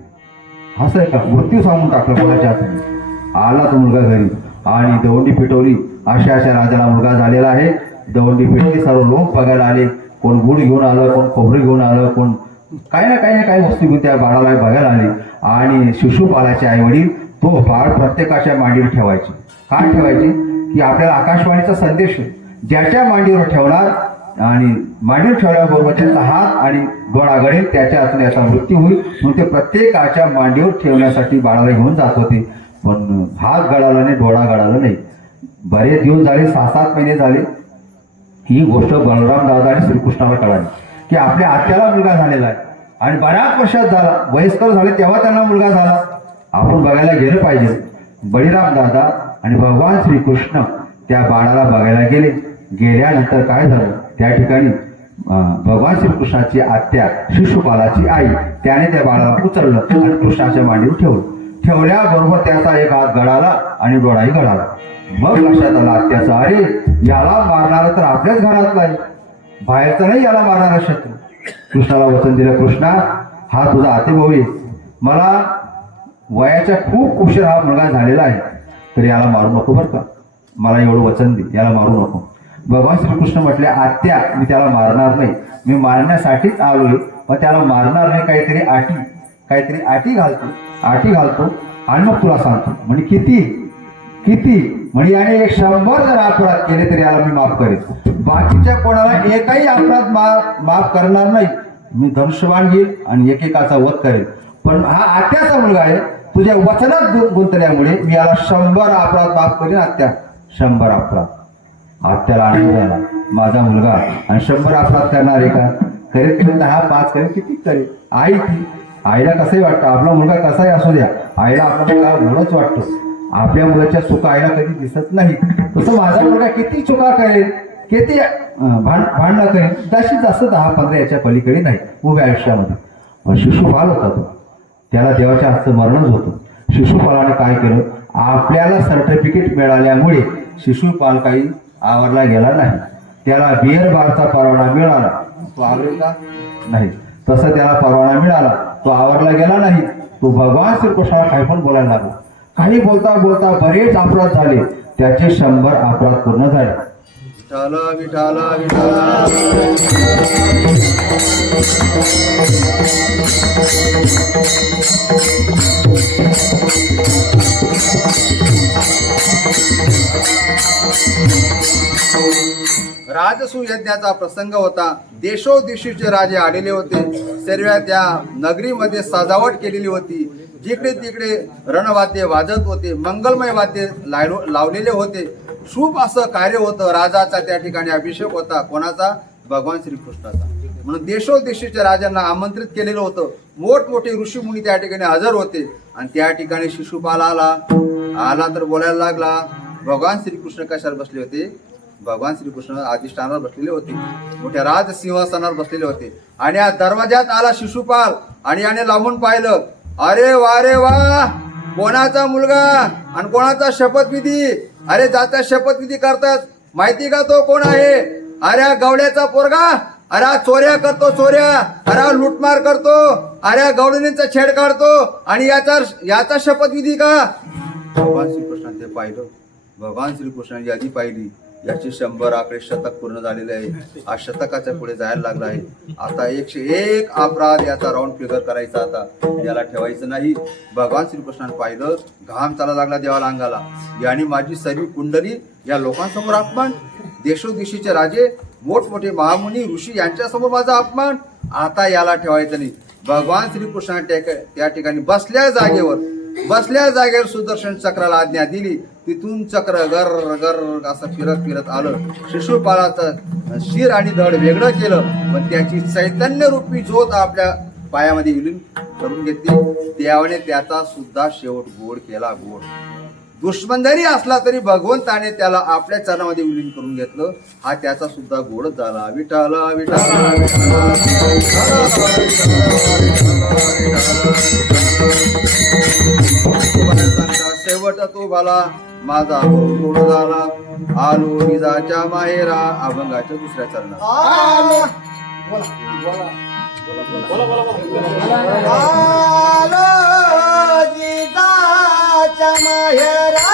असं आहे का? मृत्यू सांगून टाकलं कोणाच्या हातून. आला तो मुलगा घरी आणि दवंडी पिटवली. अशा राजाला मुलगा झालेला आहे. दवंडी पिटवली, सर्व लोक बघायला आले. कोण गुड घेऊन आलं, कोण खोबरी घेऊन आलं, कोण काही ना काही वस्तू घेऊन त्या बाळाला बघायला आले. आणि शिशुपालाचे आई वडील तो बाळ प्रत्येकाच्या मांडीवर ठेवायचे. काय ठेवायचे? की आपल्याला आकाशवाणीचा संदेश ज्याच्या मांडीवर ठेवणार आणि मांडीवर ठेवल्याबरोबर त्याचा हात आणि डोळा गळेल, त्याच्या हातून याचा मृत्यू होईल. म्हणून ते प्रत्येकाच्या मांडीवर ठेवण्यासाठी बाळाला घेऊन जात होते. पण हात गळाला नाही, डोळा गळाला नाही. बरेच दिवस झाले, 6-7 महिने झाले. ही गोष्ट बलराम दादा आणि श्रीकृष्णाला कळाली की आपल्या आत्याला मुलगा झालेला आहे आणि बऱ्याच वर्षात झाला, वयस्कर झाले तेव्हा त्यांना मुलगा झाला. आपण बघायला गेलं पाहिजे. बळीराम दादा आणि भगवान श्रीकृष्ण त्या बाळाला बघायला गेले. गेल्यानंतर काय झालं, त्या ठिकाणी भगवान श्रीकृष्णाची आत्या शिशुपालाची आई त्याने त्या बाळाला उचललं आणि कृष्णाच्या मांडीवर ठेवलं. ठेवल्याबरोबर त्याचा एक हात गळाला आणि डोळाही गळाला. मग लक्षात आला आत्याचा, अरे याला मारणार तर आपल्याच घरातला आहे, बाहेरचा नाही याला मारणारा शत्रू. कृष्णाला वचन दिलं, कृष्णा हा तुझा आतेभाऊ आहे, मला वयाच्या खूप उशीर हा मुलगा झालेला आहे, तर याला मारू नको बरं का, मला एवढं वचन दे, याला मारू नको. भगवान श्रीकृष्ण म्हटले, आत्या मी त्याला मारणार नाही, मी मारण्यासाठीच आलोय, पण त्याला मारणार नाही, काहीतरी आटी घालतो आणि मग तुला सांगतो. म्हणजे किती म्हणजे याने 100 जर अपराध केले तरी याला मी माफ करेन, बाकीच्या कोणाला एकही अपराध माफ करणार नाही. मी धनुष्यबाण घेईल आणि एकेकाचा वध करेन. पण हा आत्याचा मुलगा आहे, तुझ्या वचनात गुंतल्यामुळे मी याला 100 अपराध माफ करेन. आत्या 100 अपराध. आत्याला आनंद झाला, माझा मुलगा आणि 100 अपराध करणार आहे का? करेल 10-5 करेल, किती करेल. आईला कसंही वाटतं, आपला मुलगा कसाही असू द्या, आईला आपला मुलगा मुळच वाटतो. आपल्या मुलाच्या चुका आईला कधी दिसत नाही. तसं माझा मुलगा किती चुका करेल, किती भांडणं करेल, जास्तीत जास्त 10-15 याच्या पलीकडे नाही उभ्या आयुष्यामध्ये. पण शिशुपाल होता तो, त्याला देवाच्या हातचं मरणच होतं. शिशुपालाने काय केलं, आपल्याला सर्टिफिकेट मिळाल्यामुळे शिशुपाल काही आवरला गेला नाही. त्याला बिअर बारचा परवाना मिळाला, तो आवरला नाही. तसं त्याला परवाना मिळाला, तो आवरला गेला नाही. तो भगवान श्रीकृष्णाला काही पण बोलायला लागला. काही बोलता बोलता बरेच अपराध झाले, त्याचे 100 अपराध पूर्ण झाले. विठाला राजसू यज्ञाचा प्रसंग होता. देशोदिशीचे राजे आलेले होते. सर्व त्या नगरीमध्ये सजावट केलेली होती. जिकडे तिकडे रणवाद्य वाजत होते, मंगलमय वाद्य लावलेले होते. शुभ असं कार्य होतं. राजाचा त्या ठिकाणी अभिषेक होता. कोणाचा? भगवान श्रीकृष्णाचा. म्हणून देशोदेशीच्या राजांना आमंत्रित केलेलं होतं. मोठमोठे ऋषीमुनी त्या ठिकाणी हजर होते. आणि त्या ठिकाणी शिशुपाल आला तर बोलायला लागला. भगवान श्रीकृष्ण कशावर बसले होते? भगवान श्रीकृष्ण अधिष्ठानावर बसलेले होते, मोठ्या राजसिंहासनावर बसलेले होते. आणि या दरवाजात आला शिशुपाल आणि याने लांबून पाहिलं. अरे वा, कोणाचा मुलगा आणि कोणाचा शपथविधी. अरे जाता शपथविधी करतात, माहिती का तो कोण आहे? अरे गवड्याचा पोरगा, अरे चोऱ्या करतो, अरे लुटमार करतो, अरे गवडणींचा छेड काढतो आणि याचा शपथविधी का? भगवान श्रीकृष्णाने ते पाहिलं. भगवान श्रीकृष्णाने यादी पाहिली. याचे 100 आकडे शतक पूर्ण झालेले आहे. आज शतकाच्या पुढे जायला लागला आहे. आता 101 अपराध याचा राऊंड फिगर करायचा, आता याला ठेवायचं नाही. भगवान श्रीकृष्णाने पाहिलं. घाम चाला लागला देवाला अंगाला. याने माझी सर्व कुंडली या लोकांसमोर अपमान, देशोदेशीचे राजे, मोठमोठे महामुनी ऋषी यांच्यासमोर माझा अपमान. आता याला ठेवायचं नाही. भगवान श्रीकृष्णाने त्या ठिकाणी बसल्या जागेवर सुदर्शन चक्राला आज्ञा दिली. तिथून चक्र गर गर असं फिरत आलं. शिशुपालाचं शिर आणि धड वेगळं केलं, पण त्याची चैतन्य रूपी ज्योत आपल्या पायामध्ये विलीन करून घेतली. त्याने त्याचा सुद्धा शेवट गोड केला. दुश्मन जरी असला तरी भगवंताने त्याला आपल्या चरणामध्ये विलीन करून घेतलं. हा त्याचा सुद्धा गोडच झाला. विठाला शेवट माझा तो बाला माझा गुण झाला आलो निजाच्या माहेरा अभंगाच्या दुसऱ्या चरणात आलो जिजाच्या माहेरा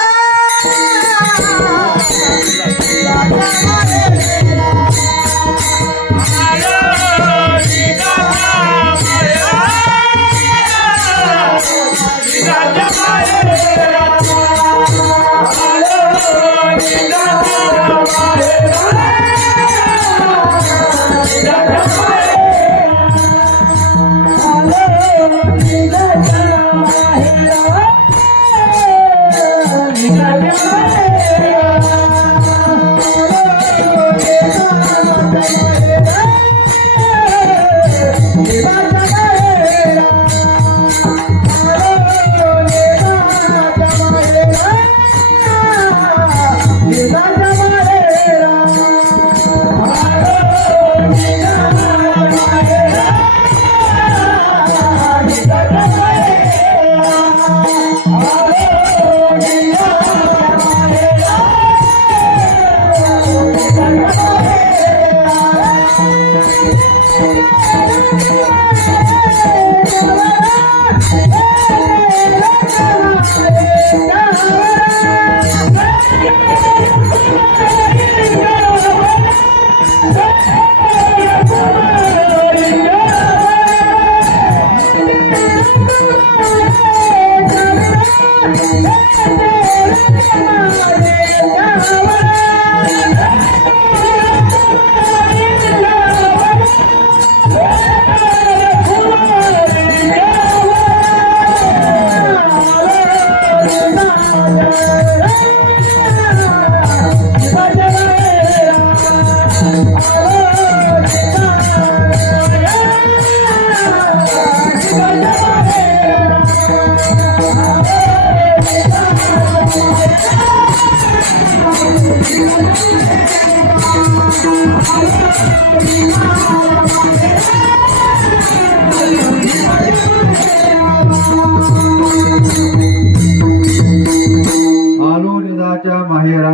आलो निजाच्या माहेरा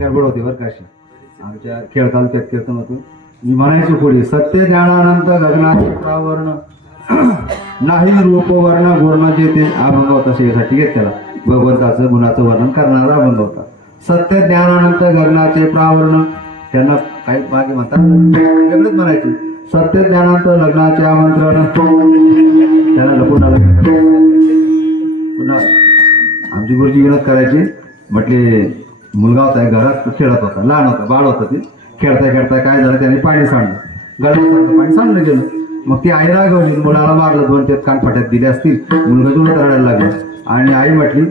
गडबड होते बरं काशी आमच्या खेळ तालुक्यात कीर्तन होतं मी म्हणायचो पुढे सत्य ज्ञानानंत गगनाचे प्रावर्ण नाही रूपवर्ण गुण जेते अभंग होता शेसाठी घेत त्याला भगवंताचं गुणाचं वर्णन करणारा अभंग होता सत्य ज्ञानानंत गगनाचे प्रावर्ण त्यांना काही मागे म्हणतात वेगळंच म्हणायचे सत्य ज्ञानानंत लग्नाचे आमंत्रण त्यांना पुन्हा पुन्हा आमची गुरुजी विनोद करायची म्हटले मुलगा होता घरात खेळत होता लहान होता बाळ होता ते खेळता खेळता काय झालं त्याने पाणी सांडलं गळ्यात पाणी सांडलं गेलं मग ती आई रागवली मुलाला मारलं दोन त्यात कानफाट्यात दिले असतील मुलगा जोर रडायला लागला आणि आई म्हटली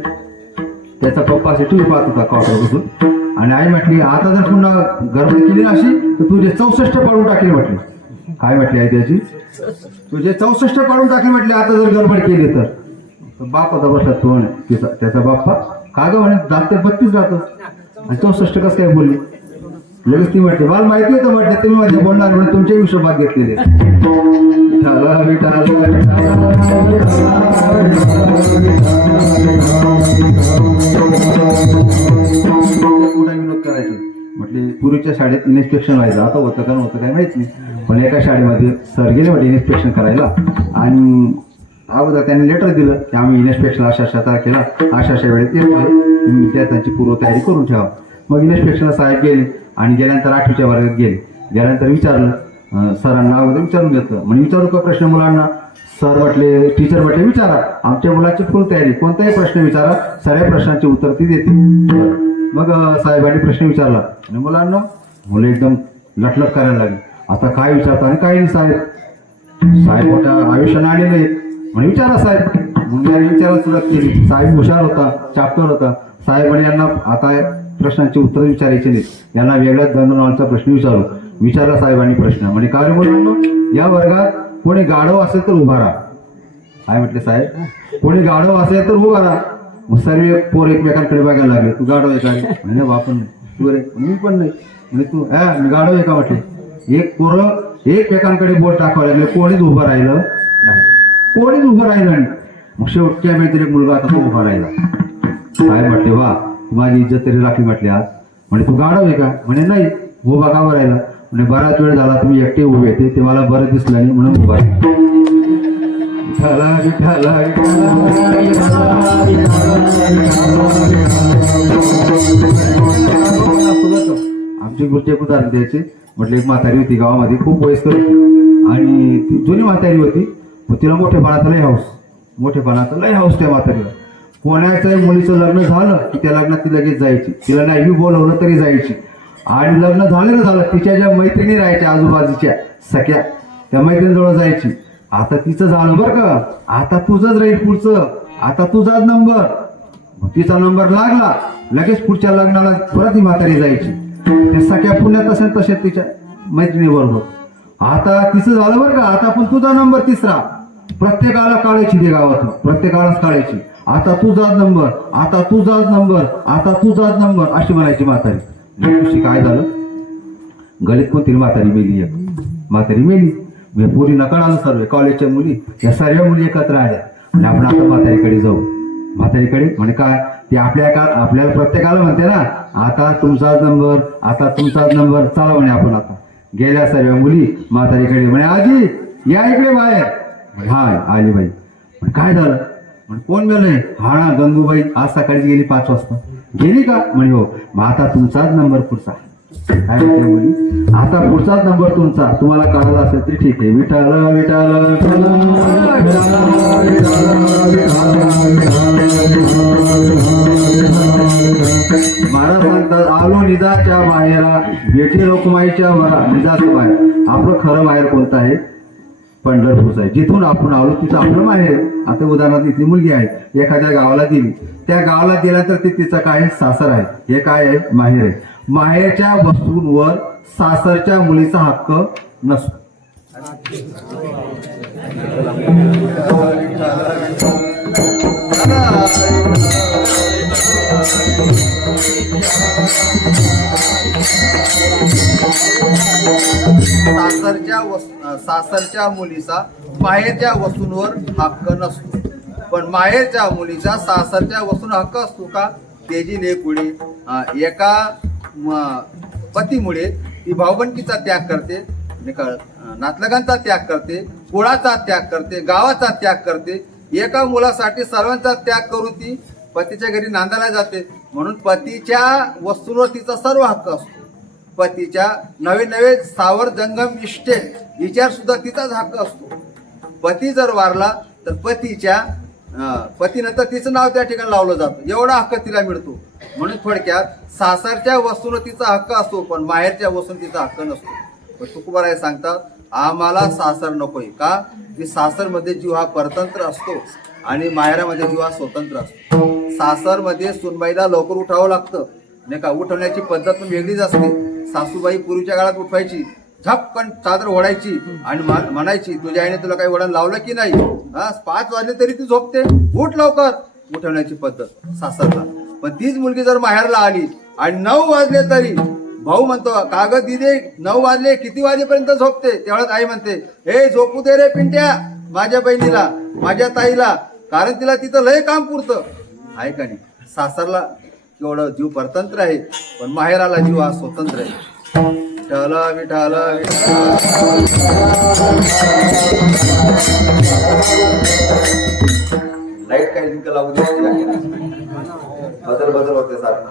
त्याचा पप्पा असे टीव्ही पाहत होता कॉटर बसून आणि आई म्हटली आता जर पुन्हा गर्भ केली अशी तर तुझे 64 पाडून टाकेल म्हटली काय म्हटली आई त्याची तुझे 64 पाडून टाकेल म्हटले आता जर गडबड केली तर बाप होता बसला तो त्याचा बाप्पा का ग म्हणे जाते 32 राहतो आणि 64 कसं काय बोलली लगेच ती म्हटली मला माहिती होतं म्हटलं तुम्ही माझे बोलणार म्हणजे तुमच्या हिशोबात घेतलेले विनोद करायचे म्हटले पूर्वीच्या शाळेत इन्स्पेक्शन व्हायचं आता होतं का नव्हतं काय माहित नाही पण एका शाळेमध्ये सर गेले म्हटले इन्स्पेक्शन करायला आणि अगोदर त्यांनी लेटर दिलं की आम्ही इन्स्पेक्शन अशा तारखेला अशा वेळेत येतोय तुम्ही विद्यार्थ्यांची पूर्वतयारी करून ठेवा मग इन्स्पेक्शनला साहेब गेले आणि गेल्यानंतर 8वीच्या वर्गात गेल्यानंतर विचारलं सरांना अगोदर विचारून घेतलं म्हणजे विचारू का प्रश्न मुलांना सर म्हटले टीचर म्हटले विचारा आमच्या मुलाची फुल तयारी कोणताही प्रश्न विचारा सगळ्या प्रश्नांची उत्तर ती देते मग साहेबांनी प्रश्न विचारला आणि मुलांना मुलं एकदम लटलट करायला लागली आता काय विचारता आणि काही नाही साहेब मोठ्या आयुष्याने आलेले आहेत म्हणजे विचारा साहेब मुलांनी विचारायला सुरुवात केली साहेब हुशार होता चाप्टर होता साहेबांनी यांना आता प्रश्नांची उत्तर विचारायची नाहीत यांना वेगळ्याच धर्मनावांचा प्रश्न विचारला साहेबांनी प्रश्न म्हणजे काय मुलांना या वर्गात कोणी गाढव असेल तर उभा राहा काय म्हटले साहेब कोणी गाढव असेल तर उभा राहा मग सर्व पोर एकमेकांकडे बघायला लागले तू गाढव आहे का म्हणजे बापन नाही तू रे मी पण नाही म्हणजे तू मी गाढव आहे का म्हटले एक पोरं एकमेकांकडे बोट टाकावं लागले कोणीच उभं राहिलं नाही कोणीच उभं राहिलं नाही मग शेवटच्या वेळी तरी मुलगा आता तो उभा राहिला. काय म्हटले वा माझी इज्जत तरी राखली म्हटले आज. म्हणे तू गाढव आहे का? म्हणे नाही. उभा का बरं राहिला? म्हणे बराच वेळ झाला तुम्ही एकटे उभे ते मला बरं दिसलं नाही म्हणून उभा आहे. विठाला विठाला आमची गोष्ट एक उदाहरण द्यायचे. म्हटलं एक म्हातारी होती गावामध्ये, खूप वयस्कर होती आणि ती जुनी म्हातारी होती. पण तिला मोठेपणाचा लय हाऊस त्या म्हातारीला. कोणाच्या मुलीचं लग्न झालं की त्या लग्नात ती लगेच जायची. तिला नाही बोलवलं तरी जायची. आणि लग्न झालं तिच्या ज्या मैत्रिणी राहायच्या आजूबाजूच्या सख्या त्या मैत्रिणीजवळ जायची. आता तिचं झालं बरं का, आता तुझंच राहील पुढचं, आता तुझाच नंबर. तिचा नंबर लागला लगेच पुढच्या लग्नाला परत ही म्हातारी जायची. त्या सख्या पुण्यात असेल तशा तिच्या मैत्रिणी बरोबर. आता तिचं झालं बरं का, आता पण तुझा नंबर तिसरा. प्रत्येकाला काढायची ते गावातून, प्रत्येकालाच काढायची. आता तुझाच नंबर, आता तुझाच नंबर, आता तुझाच नंबर अशी म्हणायची म्हातारी. दिवशी काय झालं, गलीत कोणतरी म्हातारी मेली. मी पुरी कळालं सर्व कॉलेजच्या मुली या सर्व मुली एकत्र आल्या आणि आपण आता म्हातारीकडे जाऊ. म्हातारीकडे म्हणे काय ते आपल्याला प्रत्येकाला म्हणते ना, आता तुमचाच नंबर, आता तुमचाच नंबर, चला म्हणे आपण आता. गेल्या सर्व मुली म्हातारीकडे. म्हणे आजी या इकडे बाहेर. हाय आली बाई. म्हणे काय झालं? म्हणे कोण गेलंय? हा ना गंगूबाई आज सकाळीच गेली 5 वाजता. गेली का? म्हणे हो. मग आता तुमचाच नंबर पुढचा. काय म्हणते मुली? आता पुढचाच नंबर तुमचा, तुम्हाला कळाला असेल तरी ठीक आहे. विठाला विठाला महाराज सांगतात आलो निजाच्या माहेरा भेटी रखुमाईच्या वरा. निजाचं माहेर आपलं खरं माहेर कोणतं आहे? पंढरपूरचं आहे. जिथून आपण आलो तिथं आपलं माहेर आहे. आता उदाहरणार्थ इथली मुलगी आहे, एखाद्या गावाला दिली, त्या गावाला दिला तर ते तिचं काय सासर आहे. हे काय आहे? माहेर आहे. माहेरच्या वस्तूंवर सासरच्या मुलीचा हक्क नसतो. सासरच्या मुलीचा माहेरच्या वस्तूंवर हक्क नसतो. पण माहेरच्या मुलीचा सासरच्या वस्तूंवर हक्क असतो का? तेजी लेकुडी एका पतीमुळे ती भाऊबंदकीचा त्याग करते, नातलगांचा त्याग करते, कुळाचा त्याग करते, गावाचा त्याग करते. एका मुलासाठी सर्वांचा त्याग करून ती पतीच्या घरी नांदायला जाते. म्हणून पतीच्या वस्तूंवर तिचा सर्व हक्क असतो. पतीच्या नवे नवे सावर जंगम इस्टेट हिच्यावर सुद्धा तिचाच हक्क असतो. पती जर वारला तर पतीनंतर तिचं नाव त्या ठिकाणी लावलं जातं. एवढा हक्क तिला मिळतो. म्हणून थोडक्यात सासरच्या वस्तूंवर तिचा हक्क असतो, पण माहेरच्या वस्तूंवर तिचा हक्क नसतो. पण तुकोबाराय सांगतात आम्हाला सासर नकोय का? की सासरमध्ये जीव हा परतंत्र असतो आणि माहेरामध्ये जीव हा स्वतंत्र असतो. सासरमध्ये सुनबाईला लवकर उठावं लागतं नाही का, उठवण्याची पद्धत पण वेगळीच असते. सासूबाई पूर्वीच्या काळात उठवायची, झपकन चादर ओढायची आणि म्हणायची तुझ्या आईने तुला काही वडण लावलं की नाही? 5 वाजले तरी ती झोपते, उठ लवकर, उठवण्याची पद्धत सासरला. पण तीच मुलगी जर माहेरला आली आणि 9 वाजले तरी भाऊ म्हणतो कागद दिदे 9 वाजले, किती वाजेपर्यंत झोपते? त्यावेळेस आई म्हणते हे झोपू दे रे पिंट्या माझ्या बहिणीला, माझ्या ताईला, कारण तिला तिथं लय काम पुरतं आहे का नाही. सासरला केवढं जीव परतंत्र आहे, पण माहेराला जीव हा स्वतंत्र आहे. विठाला विठाला लाईट काही लिंक लावू बदल होते सारखं.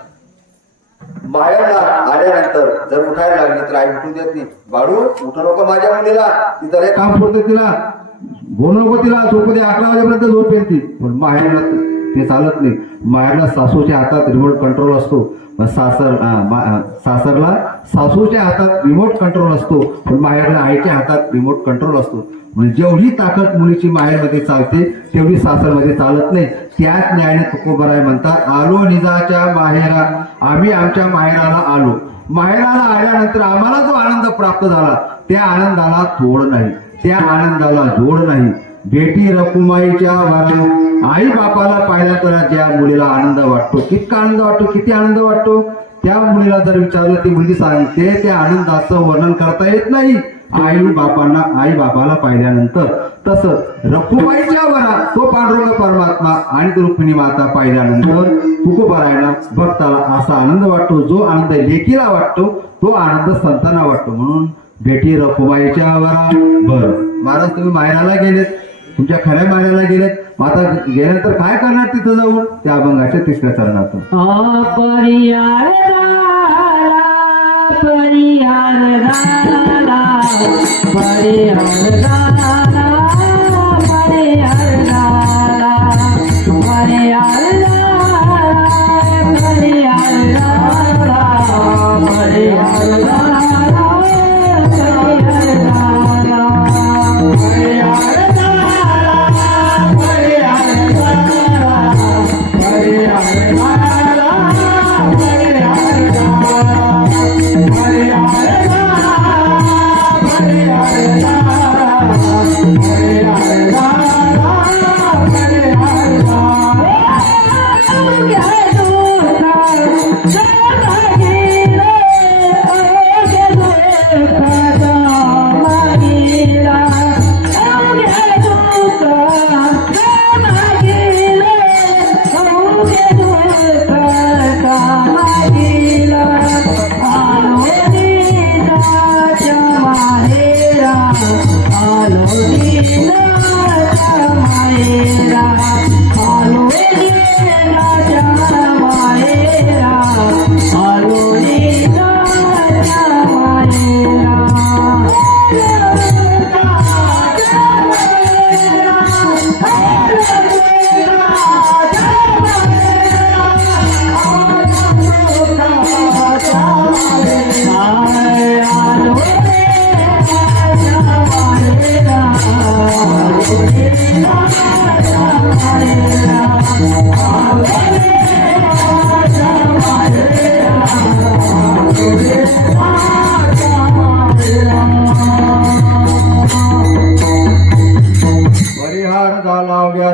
माहेरला आल्यानंतर जर उठायला लागली तर आई उठू देत नाही. बाळू उठू नको माझ्या मुलीला, तिथं लय काम पुरते, तिला बोलू नको, तिला झोपू दे, 11 वाजेपर्यंत झोप येते. पण माहेरला ते चालत नाही. माहेरला सासूच्या हातात रिमोट कंट्रोल असतो, सासरला सासूच्या हातात रिमोट कंट्रोल असतो, पण माहेरला आईच्या हातात रिमोट कंट्रोल असतो. म्हणजे जेवढी ताकद मुलीची माहेरमध्ये चालते तेवढी सासरमध्ये चालत नाही. त्याच न्यायाने तुकोबाराय म्हणतात आलो निजाच्या माहेरा, आम्ही आमच्या माहेराला आलो. माहेराला आल्यानंतर आम्हाला जो आनंद प्राप्त झाला त्या आनंदाला तोड नाही, त्या आनंदाला जोड नाही. बेटी रकुमाईच्या वरा, आई बापाला पाहिल्यानंतर ज्या मुलीला आनंद वाटतो, कितका आनंद वाटतो, किती आनंद वाटतो, त्या मुलीला जर विचारलं ती मुलगी सांगते त्या आनंदाचं वर्णन करता येत नाही. आई बापाला पाहिल्यानंतर तसं रखुमाईच्या वरा तो पांडुरंग परमात्मा आणि ती रुक्मिणी माता पाहिल्यानंतर तुकोबारायला भक्ताला असा आनंद वाटतो, जो आनंद लेकीला वाटतो तो आनंद संतांना वाटतो. म्हणून भेटी रखुमाईच्या वरा. बरं महाराज, तुम्ही मायराला गेलेत, तुमच्या खऱ्या मायराला गेलेत, माता गेल्यानंतर काय करणार तिथं जाऊन? त्या अभंगाच्या 3ऱ्या चरणातून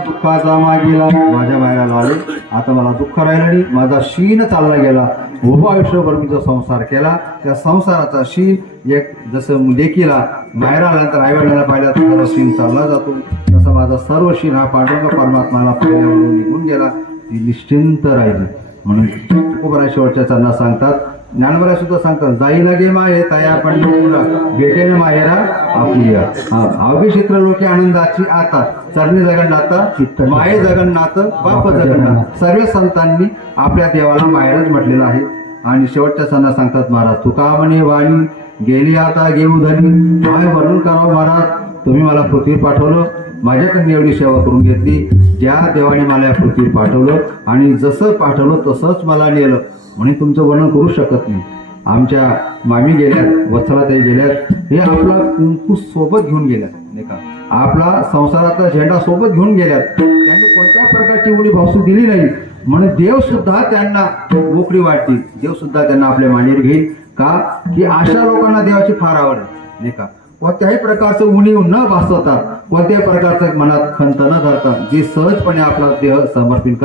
दुःखाचा मागीला. माझ्या मायला आले, आता मला दुःख राहिलं नाही, माझा शीन चालला गेला. उभं आयुष्यभर मी जो संसार केला त्या संसाराचा शीन एक जसं लेकीला मायरा आल्यानंतर आईवडिलांना पाहिला तर शीन चालला जातो, तसं माझा सर्व शीन हा पांडुरंग परमात्माला पाहिल्यावरून निघून गेला, ती निश्चिंत राहिली. म्हणून तुकोबाराय शेवटच्या चरणात सांगतात, ज्ञानोबा सुद्धा सांगतात, जाई लगे माये तया पंढरपुरा भेटेन मायरा आपुलिया. अवघे क्षेत्र लोके आनंदाची आता चरणी जगन्नाथ माये जगन्नाथ बाप जगन्नाथ. सर्व संतांनी आपल्या देवाला मायरच म्हटलेलं आहे. आणि शेवटच्या सणात सांगतात महाराज, तुका म्हणे वाणी गेली आता घेऊ धनी. काय वर्णन करावं महाराज, तुम्ही मला पृथ्वीवर पाठवलं, माझ्याकडे एवढी सेवा करून घेतली, ज्या देवाने मला या पृथ्वीवर पाठवलं आणि जसं पाठवलं तसंच मला नेलं, म्हणून तुमचं वर्णन करू शकत नाही. आमच्या मामी गेल्यात, वत्सलाताई गेल्यात, हे आपला कुंकू सोबत घेऊन गेल्यात नाही का, आपला संसाराचा झेंडा सोबत घेऊन गेल्यात. त्यांनी कोणत्या प्रकारची एवढी भावसू दिली नाही, म्हणून देव सुद्धा त्यांना मोकळी वाटते, देव सुद्धा त्यांना आपल्या मांडीवर घेईल. का की अशा लोकांना देवाची फार आवड नाही का, कोणत्याही प्रकारचं उणीव न भासवता, कोणत्याही प्रकारचं मनात खंत न धरता, जे सहजपणे आपला देह समर्पित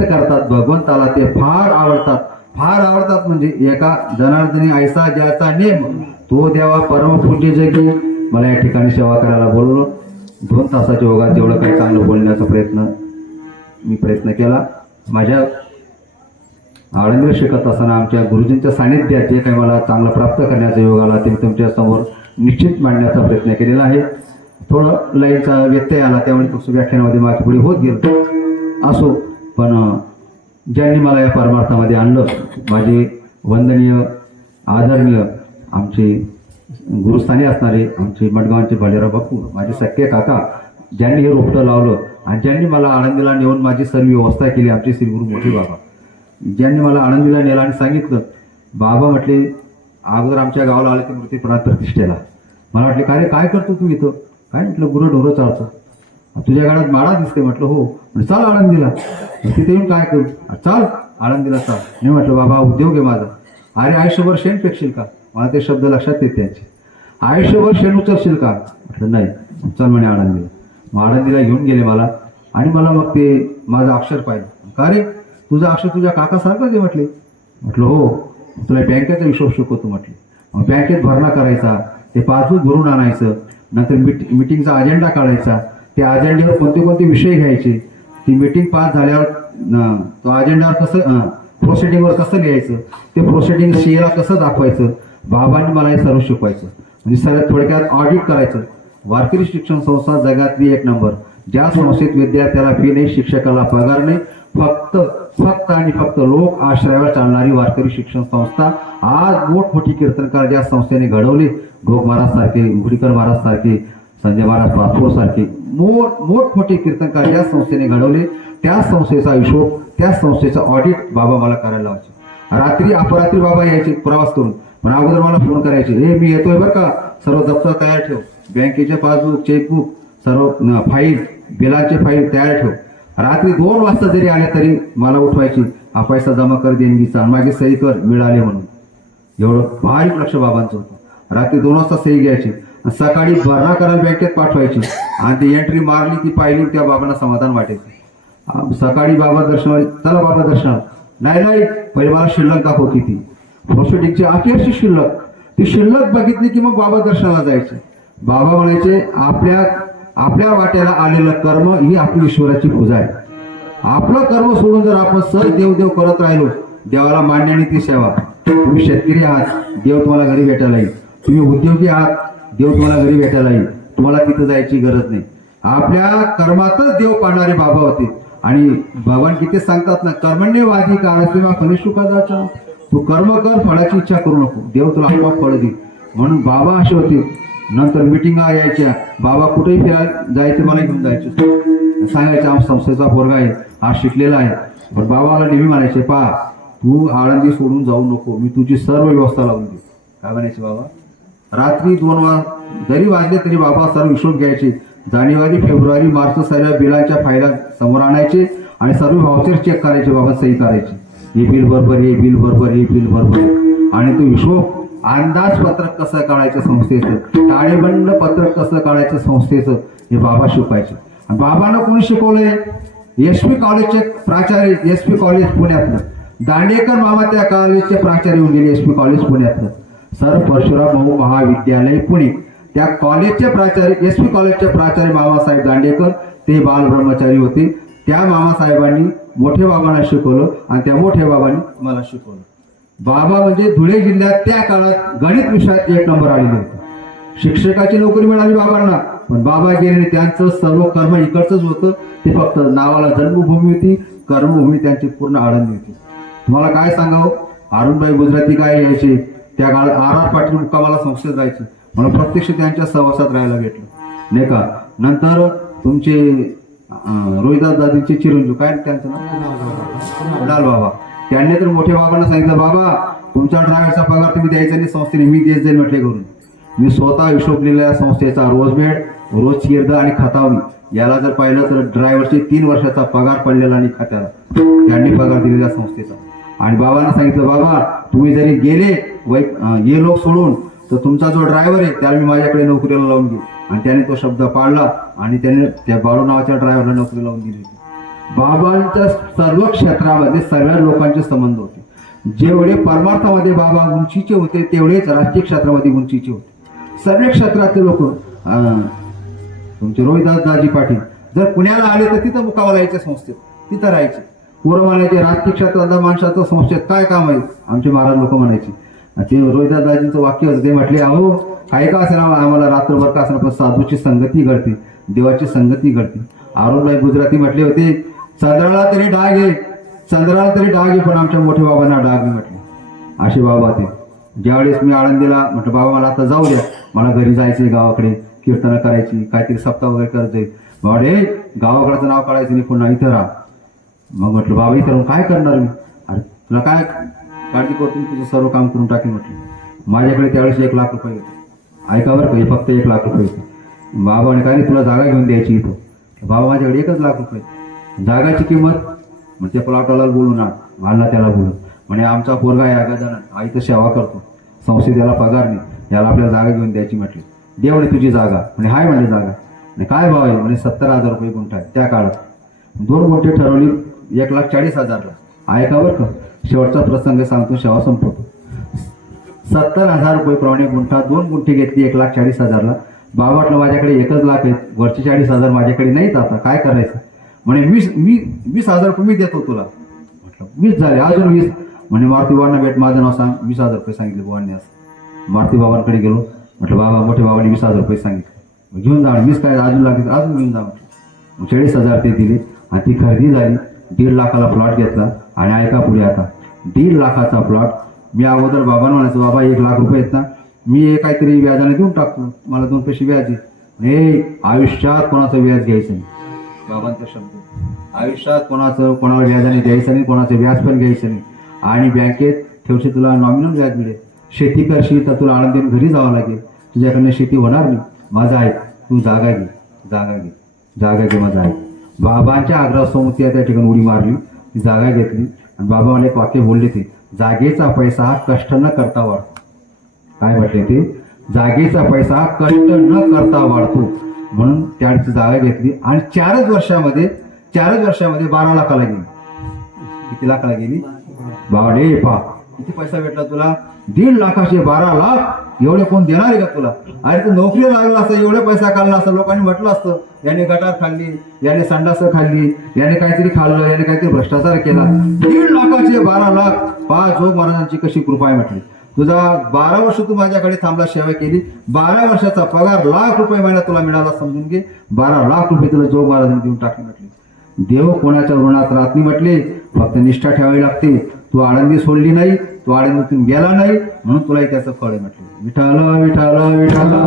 करतात भगवंताला, ते फार आवडतात. म्हणजे एका जनार्दनी ऐसा ज्याचा नेम तो देवा परमपूज्य जगी. मला या ठिकाणी सेवा करायला बोलवलं. 2 तासाच्या योगात जेवढं काही चांगलं बोलण्याचा प्रयत्न केला. माझ्या आळंदीवर शिकत असताना आमच्या गुरुजींच्या सानिध्यात जे काही मला चांगलं प्राप्त करण्याचा योग आला ते तुमच्या समोर निश्चित मांडण्याचा प्रयत्न केलेला आहे. थोडं लाईनचा व्यत्यय आला, त्यामुळे तो व्याख्यानामध्ये मागे पुढे होत गेलो असो, पण ज्यांनी मला या परमार्थामध्ये आणलं, माझे वंदनीय आदरणीय आमचे गुरुस्थानी असणारे आमचे मडगावचे बालेराव बापू, माझे सख्खे काका, ज्यांनी हे रोपटं लावलं आणि ज्यांनी मला आळंदीला नेऊन माझी सर्व व्यवस्था केली, आमचे श्री गुरु मोठी बाबा, ज्यांनी मला आळंदीला नेलं आणि सांगितलं, बाबा म्हटले अगोदर आमच्या गावाला आले ते मूर्ती प्रतिष्ठेला. मला वाटले काय करतो तू इथं? काय म्हटलं, गुरं चालतं, तुझ्या गाड्यात माळा दिसते. म्हटलं हो. चाल आळंदीला. तिथे येऊन काय करू? चाल आळंदीला चाल. मी म्हटलं बाबा उद्योग आहे माझा. अरे आयुष्यभर शेण फेकशील का? मला ते शब्द लक्षात येत त्यांचे. आयुष्यभर शेण उचलशील का? म्हटलं नाही. चल म्हणे आळंदीला. मग आळंदीला घेऊन गेले मला आणि मला मग ते माझं अक्षर पाहिजे. का रे तुझं अक्षर तुझ्या काकासारखंच आहे म्हटले. म्हटलं हो. तुला बँकेचा हिशोब शिकवतो म्हटले. मग बँकेत भरणा करायचा, ते पासबुक भरून आणायचं. नंतर मिटिंगचा अजेंडा काढायचा. त्या अजेंड्यावर कोणते कोणते विषय घ्यायचे, ती मिटिंग पास झाल्यावर तो अजेंडावर कसं प्रोसिडिंगवर कसं लिहायचं, ते प्रोसिडिंग सीएला कसं दाखवायचं. बाबांनी मला हे सर्व शिकवायचं. म्हणजे सर्व थोडक्यात ऑडिट करायचं. वारकरी शिक्षण संस्था जगातली एक नंबर. ज्या संस्थेत विद्यार्थ्याला फी नाही, शिक्षकाला पगार नाही, फक्त आणि फक्त लोक आश्रयावर चालणारी वारकरी शिक्षण संस्था. आज मोठमोठी कीर्तनकार ज्या संस्थेने घडवले, गोग महाराज सारखे, उघडीकर महाराज सारखे, संजय महाराज पाचपोर सारखे मोठमोठे कीर्तनकार ज्या संस्थेने घडवले, त्या संस्थेचा हिशोब, त्या संस्थेचं ऑडिट बाबा मला करायला लावायचे. रात्री अपरात्री बाबा यायचे प्रवास करून, पण अगोदर मला फोन करायचे, हे मी येतोय बरं का, सर्व दप्तर तयार ठेव, बँकेचे पासबुक, चेकबुक, सर्व फाईल, बिलाचे फाईल तयार ठेव. रात्री 2 वाजता जरी आले तरी मला उठवायची, हा पैसा जमा कर देणगीचा, मागे सही कर, मिळाले म्हणून. एवढं बारीक लक्ष बाबांचं होतं. रात्री 2 वाजता सही घ्यायची, सकाळी भरणा करायला बँकेत पाठवायची, आणि ती एंट्री मारली, ती पाहिली, त्या बाबांना समाधान वाटायचं. सकाळी बाबा दर्शन, चला बाबा दर्शन, नाही पहिले मला शिल्लक दाखव किती, प्रोसिडिंगची अखेरची शिल्लक, ती शिल्लक बघितली की मग बाबा दर्शनाला जायचे. बाबा म्हणायचे, आपल्या वाट्याला आलेलं कर्म ही आपली ईश्वराची पूजा आहे. आपलं कर्म सोडून जर आपण सर देव करत राहिलो, देवाला मांडण्याने ती सेवा. तुम्ही शेतकरी आहात, देव तुम्हाला घरी भेटायला येईल. तुम्ही उद्योगी आहात, देव तुम्हाला घरी भेटायला येईल. तुम्हाला तिथं जायची गरज नाही. आपल्या कर्मातच देव पाहणारे बाबा होते. आणि भगवान किती सांगतात ना, कर्मण्यवादी काळसेवा फलिशुका जाचा, तू कर्म कर, फळाची इच्छा करू नको, देव तुला आपोआप फळ देईल. म्हणून बाबा असे होते. नंतर मिटिंगा यायच्या, बाबा कुठेही फिरायला जायचे, मला घेऊन जायचे, सांगायचे आमच्या संस्थेचा पोरगा आहे, हा शिकलेला आहे. पण बाबाला नेहमी म्हणायचे, पहा तू आळंदी सोडून जाऊ नको, मी तुझी सर्व व्यवस्था लावून देऊ. काय म्हणायचे बाबा? रात्री 2 जरी वाजले तरी बाबा सर्व हिशोब घ्यायचे. जानेवारी, फेब्रुवारी, मार्च सर्व बिलांच्या फायला समोर आणायचे आणि सर्व व्हाउचर चेक करायचे. बाबा सही करायचे, हे बिल बरोबर, हे बिल बरोबर, हे बिल बरोबर. आणि तो हिशोब, अंदाजपत्रक कसं काढायचं संस्थेचं, ताळेबंद पत्रक कसं काढायचं संस्थेचं, हे बाबा शिकवायचे. आणि बाबांना कोणी शिकवलंय? SP कॉलेजचे प्राचार्य, SP कॉलेज पुण्यातलं दांडेकर मामा त्या कॉलेजचे प्राचार्य होऊन गेले. SP कॉलेज पुण्यातलं सर परशुराम भाऊ महाविद्यालय पुणे, त्या कॉलेजचे प्राचार्य, SP कॉलेजचे प्राचार्य मामासाहेब दांडेकर, ते बाल ब्रह्मचारी होते. त्या मामासाहेबांनी मोठे बाबांना शिकवलं आणि त्या मोठ्या बाबांनी मला शिकवलं. बाबा म्हणजे धुळे जिल्ह्यात त्या काळात गणित विषयात 1 नंबर आलेले होते. शिक्षकाची नोकरी मिळाली बाबांना, पण बाबा गेले, त्यांचं सर्व कर्म इकडचंच होतं. ते फक्त नावाला जन्मभूमी होती, कर्मभूमी त्यांची पूर्ण आळंदी होती. तुम्हाला काय सांगावं, अरुणभाई गुजराती काय यायचे, त्या काळात RR पाटील मुक्कामाला संस्थेत जायचे. मला प्रत्यक्ष त्यांच्या सहवासात राहायला भेटलं, नाही का. नंतर तुमचे रोहिदास दादींचे चिरंजीव, काय त्यांचं नाव, लाल बाबा, त्यांनी तर मोठ्या बाबांना सांगितलं, बाबा तुमच्या ड्रायव्हरचा पगार तुम्ही द्यायचा नाही संस्थेने, मी देत जाईल म्हटले करून. मी स्वतः हिशोब लिहिलेल्या संस्थेचा, रोज बेड, रोज चिरद आणि खतावणी, याला जर पाहिलं तर ड्रायव्हरचे 3 वर्षाचा पगार पडलेला आणि खात्याला त्यांनी पगार दिलेल्या संस्थेचा. आणि बाबांना सांगितलं, बाबा तुम्ही जरी गेले हे लोक सोडून, तर तुमचा जो ड्रायव्हर आहे त्याला मी माझ्याकडे नोकरीला लावून घेऊ. आणि त्याने तो शब्द पाळला आणि त्याने त्या बाळू नावाच्या ड्रायव्हरला नोकरी लावून दिली. बाबांच्या सर्व क्षेत्रामध्ये सर्व लोकांचे संबंध होते. जेवढे परमार्थामध्ये बाबा उंचीचे होते, तेवढेच राजकीय क्षेत्रामध्ये उंचीचे होते. सर्व क्षेत्रातले लोक, तुमचे रोहिदास दाजी पाटील जर पुण्याला आले तर तिथं मुक्कामाला यायचे संस्थेत, तिथं राहायचे. पोरं म्हणायचे, राजकीय क्षेत्रातल्या माणसाचं संस्थेत काय काम आहे, आमचे महाराज लोक म्हणायचे. ते रोहिदास दाजींचं वाक्य होतं, ते म्हटले, अहो काय का असेल आम्हाला रात्रभर का असेल, पण साधूची संगती घडते, देवाची संगती घडते. अरुणभाई गुजराती म्हटले होते, चंद्राला तरी डाग आहे, चंद्राला तरी डाग आहे, पण आमच्या मोठ्या बाबांना डाग नाही म्हटले. असे बाबा ते. ज्यावेळेस मी आळंदीला म्हटलं, बाबा मला आता जाऊ द्या, मला घरी जायचंय, गावाकडे कीर्तनं करायची, काहीतरी सप्ताह वगैरे करायचंय. बाबा रे गावाकडचं नाव काढायचं नाही, पुन्हा इथं राहा. मग म्हटलं, बाबा इथं राहून काय करणार मी, अरे तुला काय काळजी करतो, तुझं सर्व काम करून टाकेल म्हटलं. माझ्याकडे त्यावेळेस 1 लाख रुपये होते. ऐका बरं का, हे फक्त 1 लाख रुपये होते. बाबाने काय, तुला जागा घेऊन द्यायची इथं. बाबा माझ्याकडे 1 लाख रुपये. जागाची किंमत, मग त्या प्लॉटवाला बोलून आणला, त्याला बोलून म्हणे, आमचा पोरगा या गजानन आई तर सेवा करतो, संस्थेत याला पगार नाही, याला आपल्याला जागा घेऊन द्यायची म्हटली. दे म्हणे तुझी जागा. म्हणे हाय म्हणे जागा. म्हणे काय भाव आहे, म्हणे 70,000 रुपये गुंठा आहे. त्या काळात 2 गुंठे ठरवली 1,40,000ला. ऐका बरं का, शेवटचा प्रसंग सांगतो, सेवा संपवतो. 70,000 रुपये प्रमाणे गुंठा, 2 गुंठे घेतली 1,40,000ला. बाबा म्हटलं माझ्याकडे 1 लाख आहेत, वरचे 40,000 माझ्याकडे नाहीत, आता काय करायचं. म्हणे 20,000 रुपये मी देतो तुला. म्हटलं 20 झाले, अजून 20. म्हणे मारुती बाबांना भेट, माझं नाव सांग. 20,000 रुपये सांगितले बाबांनी. असं मारुती बाबांकडे गेलो. म्हटलं बाबा, मोठे बाबांनी 20,000 रुपये सांगितले, घेऊन जा. 20 काय अजून लागले, अजून घेऊन जा. 40,000 ते दिले आणि ती खरेदी झाली. 1.5 लाखाला प्लॉट घेतला. आणि ऐका पुढे आता, 1.5 लाखाचा प्लॉट. मी अगोदर बाबांना म्हणायचं, बाबा 1 लाख रुपये आहेत ना, मी काहीतरी व्याजाने देऊन टाकतो, मला 2 पैसे व्याज आहे. हे आयुष्यात कोणाचं व्याज घ्यायचं नाही. बाबांचा शब्द, आयुष्यात कोणाला व्याजाने द्यायचं नाही, कोणाचं व्याज पण घ्यायचं नाही. आणि बँकेत ठेवशी तुला नॉमिनल व्याज मिळेल. शेती करशील तर तुला आनंदीने घरी जावं लागेल, तुझ्याकडनं शेती होणार नाही. माझा आहे, तू जागा घे, जागा घे, जागा घे, माझा आहे. बाबांच्या आग्रहासमोर त्या ठिकाणी उडी मारली, ती जागा घेतली. आणि बाबा मला एक वाक्य बोलले, ते जागेचा पैसा हा कष्ट न करता वाढतो. काय म्हटले ते, जागेचा पैसा हा कष्ट न करता वाढतो. म्हणून त्याची जागा घेतली आणि 4च वर्षामध्ये 12 लाखाला गेली. किती लाखाला गेली? बाबा रे पा, किती पैसा भेटला तुला? 1.5 लाखाचे 12 लाख. एवढे कोण देणार आहे का तुला? अरे तू नोकरी लागला असतं, एवढा पैसा काढला असतं, लोकांनी म्हटलं असतं याने गटार खाल्ली, याने संडास खाल्ली, याने काहीतरी खाल्लं, याने काहीतरी भ्रष्टाचार केला. 1.5 लाखाचे 12 लाख. पा जोग महाराजांची कशी कृपा आहे म्हटली. तुझा 12 वर्ष तू माझ्याकडे थांबला, सेवा केली, 12 वर्षाचा पगार ₹1,00,000 महिना तुला मिळाला, समजून घे. 12 लाख रुपये तुला जोग महाराजांनी देऊन टाकले म्हटले. देव कोणाच्या ऋणात राहत नाही म्हटले, फक्त निष्ठा ठेवावी लागते. तू आळंदी सोडली नाही, तू आळंदीतून गेला नाही, म्हणून तुलाही त्याचं फळ आहे म्हटलं. विठाला विठाला विठाला.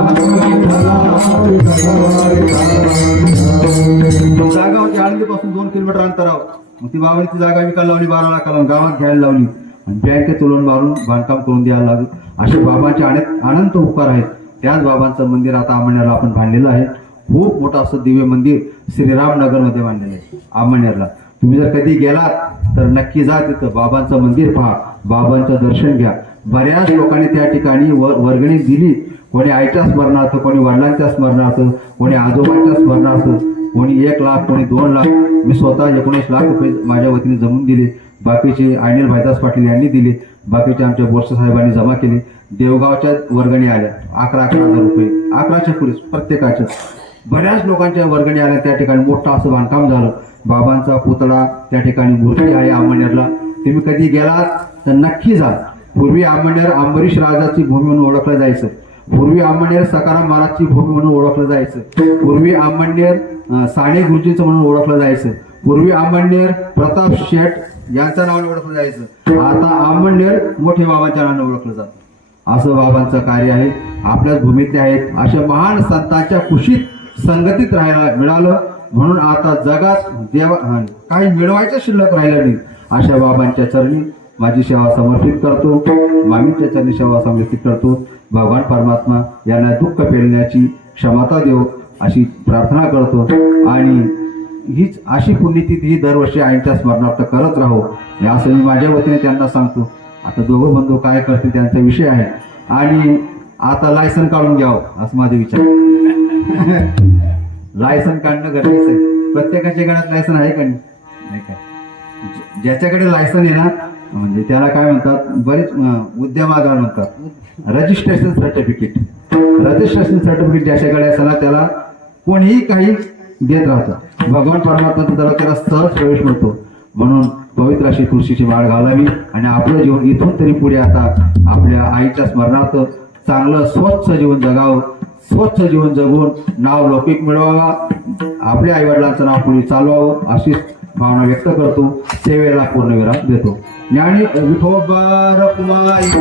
जागा होती आळंदीपासून 2 किलोमीटर अंतरावर. मग ती बाबांनी ती जागा विकायला लावली, 12 लाखाला गावात घ्यायला लावली आणि बँकेत चोलून मारून बांधकाम करून द्यायला लागली. असे बाबांचे अनंत उपकार आहेत. त्याच बाबांचं मंदिर आता आमनेरला आपण बांधलेलं आहे. खूप मोठं असं दिव्य मंदिर श्रीरामनगरमध्ये बांधलेलं आहे आमनेरला. तुम्ही जर कधी गेलात तर नक्की जा, तिथं बाबांचं मंदिर पहा, बाबांचं दर्शन घ्या. बऱ्याच लोकांनी त्या ठिकाणी वर्गणी दिली. कोणी आईच्या स्मरणार्थ, कोणी वडिलांच्या स्मरणार्थ, कोणी आजोबांच्या स्मरणार्थ, कोणी 1 लाख, कोणी 2 लाख. मी स्वतः 19 लाख रुपये माझ्या वतीने जमून दिले. बाकीचे अनिल भाईदास पाटील यांनी दिले. बाकीचे आमच्या बोरसे साहेबांनी जमा केले. देवगावच्या वर्गणी आल्या 11,000 रुपये, 11च्या पुढे प्रत्येकाच्या. बऱ्याच लोकांच्या वर्गणी आल्या. त्या ठिकाणी मोठं असं बांधकाम झालं. बाबांचा पुतळा त्या ठिकाणी मूर्ती आहे आमनेरला. तुम्ही कधी गेलात तर नक्की जा. पूर्वी आमनेर अंबरीश राजाची भूमी म्हणून ओळखलं जायचं. पूर्वी आमनेर सकाराम महाराजची भूमी म्हणून ओळखलं जायचं. पूर्वी आमनेर साने गुरुजींचं म्हणून ओळखलं जायचं. पूर्वी आमनेर प्रताप शेठ यांच्या नावाने ओळखलं जायचं. आता आमनेर मोठे बाबांच्या नावाने ओळखलं जातं. असं बाबांचं कार्य आहे. आपल्याच भूमीतले आहेत. अशा महान संतांच्या कुशीत संगतीत राहायला मिळालं, म्हणून आता जगात काही मिळवायचं शिल्लक राहिलं नाही. अशा बाबांच्या चरणी माझी सेवा समर्पित करतो. मामींच्या चरणी सेवा समर्पित करतो. भगवान परमात्मा यांना दुःख पेलण्याची क्षमता देव अशी प्रार्थना करतो. आणि हीच अशी पुण्यतिथी ही दरवर्षी आईच्या स्मरणार्थ करत राहू, असं मी माझ्या वतीने त्यांना सांगतो. आता दोघं बंधू काय करतील त्यांचा विषय आहे. आणि आता लायसन काढून घ्यावं असं माझा विचार. लायसन काढणं गरजेचं आहे. प्रत्येकाच्या गळ्यात लायसन आहे का नाही काय? ज्याच्याकडे लायसन आहे ना, म्हणजे त्याला काय म्हणतात, बरेच उद्यमागार म्हणतात, रजिस्ट्रेशन सर्टिफिकेट. रजिस्ट्रेशन सर्टिफिकेट ज्याच्याकडे असेल ना, त्याला कोणीही काही देत राहतं. भगवान परमात्मा त्याला सहज प्रवेश मिळतो. म्हणून पवित्र अशी तुळशीची माळ घालावी आणि आपलं जीवन इथून तरी पुढे आता आपल्या आईच्या स्मरणार्थ चांगलं स्वच्छ जीवन जगावं. स्वच्छ जीवन जगून नाव लौकिक मिळवावा, आपल्या आईवडिलांचं नाव पुढे चालवावं अशी भावना व्यक्त करतो. सेवेला पूर्णविराम देतो. ज्ञानी विठोबा रखुमाई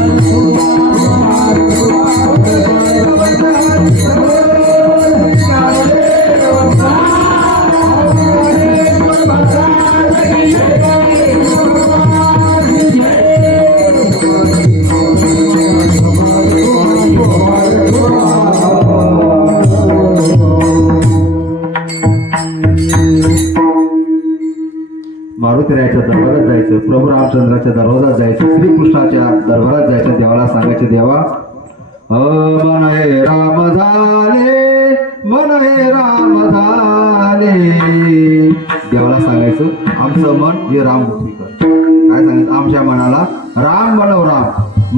Thank you. रामेश्वराच्या दरबारात जायचं, श्रीकृष्णाच्या दरबारात जायचं, देवाला सांगायचं, देवा मन हे राम झाले, मन हे राम झाले. देवाला सांगायचं आमचं मन हे रामरूपी कर. काय सांगायचं, आमच्या मनाला राम बनव, राम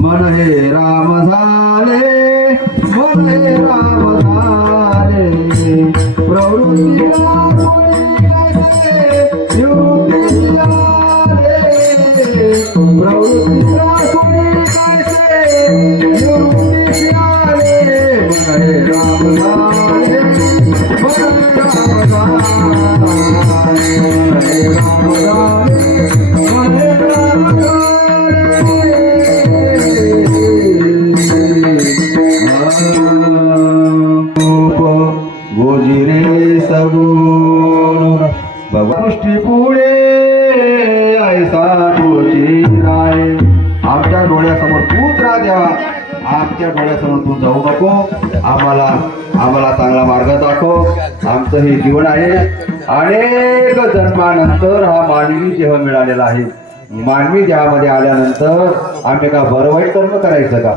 मन हे राम झाले, मन हे राम झाले. प्रवृत्तीला गोजिरे सगुण भगवष्टी पुढे ऐसा तुझी राय. आमच्या डोळ्यासमोर तूच राहा देवा, आमच्या डोळ्यासमोर तू जाऊ नको. आम्हाला चांगला मार्ग दाखव. आमचं हे जीवन आहे, अनेक जन्मानंतर हा मानवी देह मिळालेला आहे. मानवी देहामध्ये आल्यानंतर आम्ही का बरं वाईट कर्म करायचं का?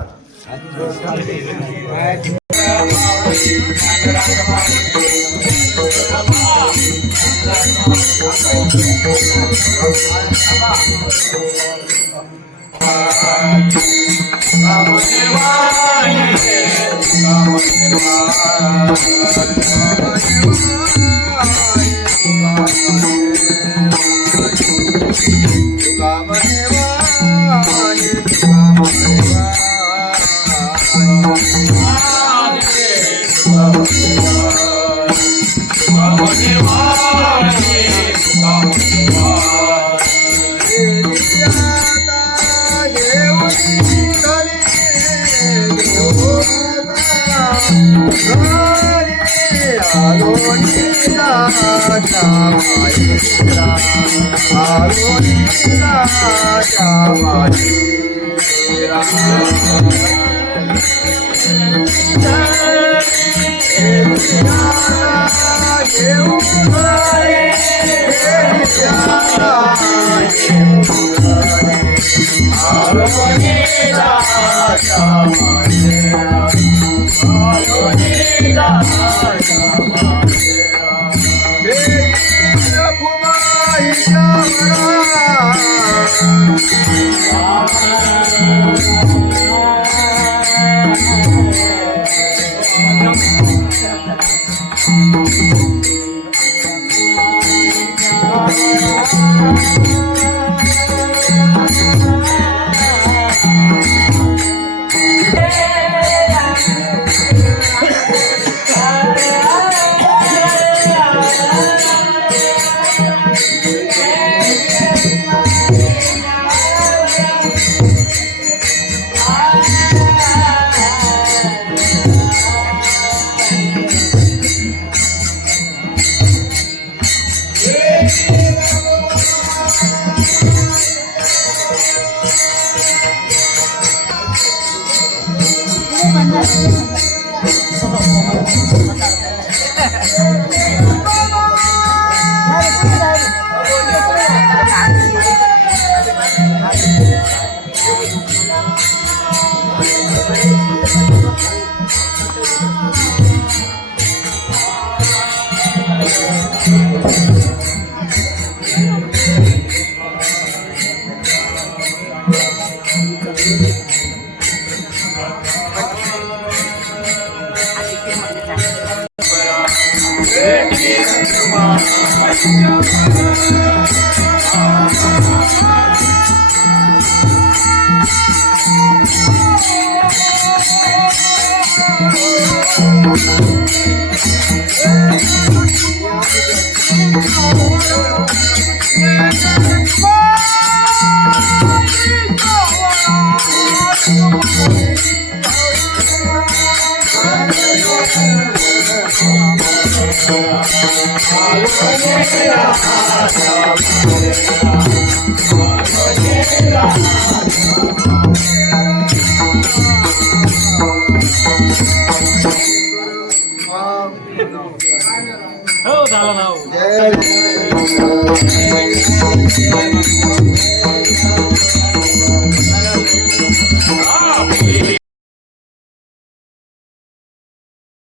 हो झालं ना.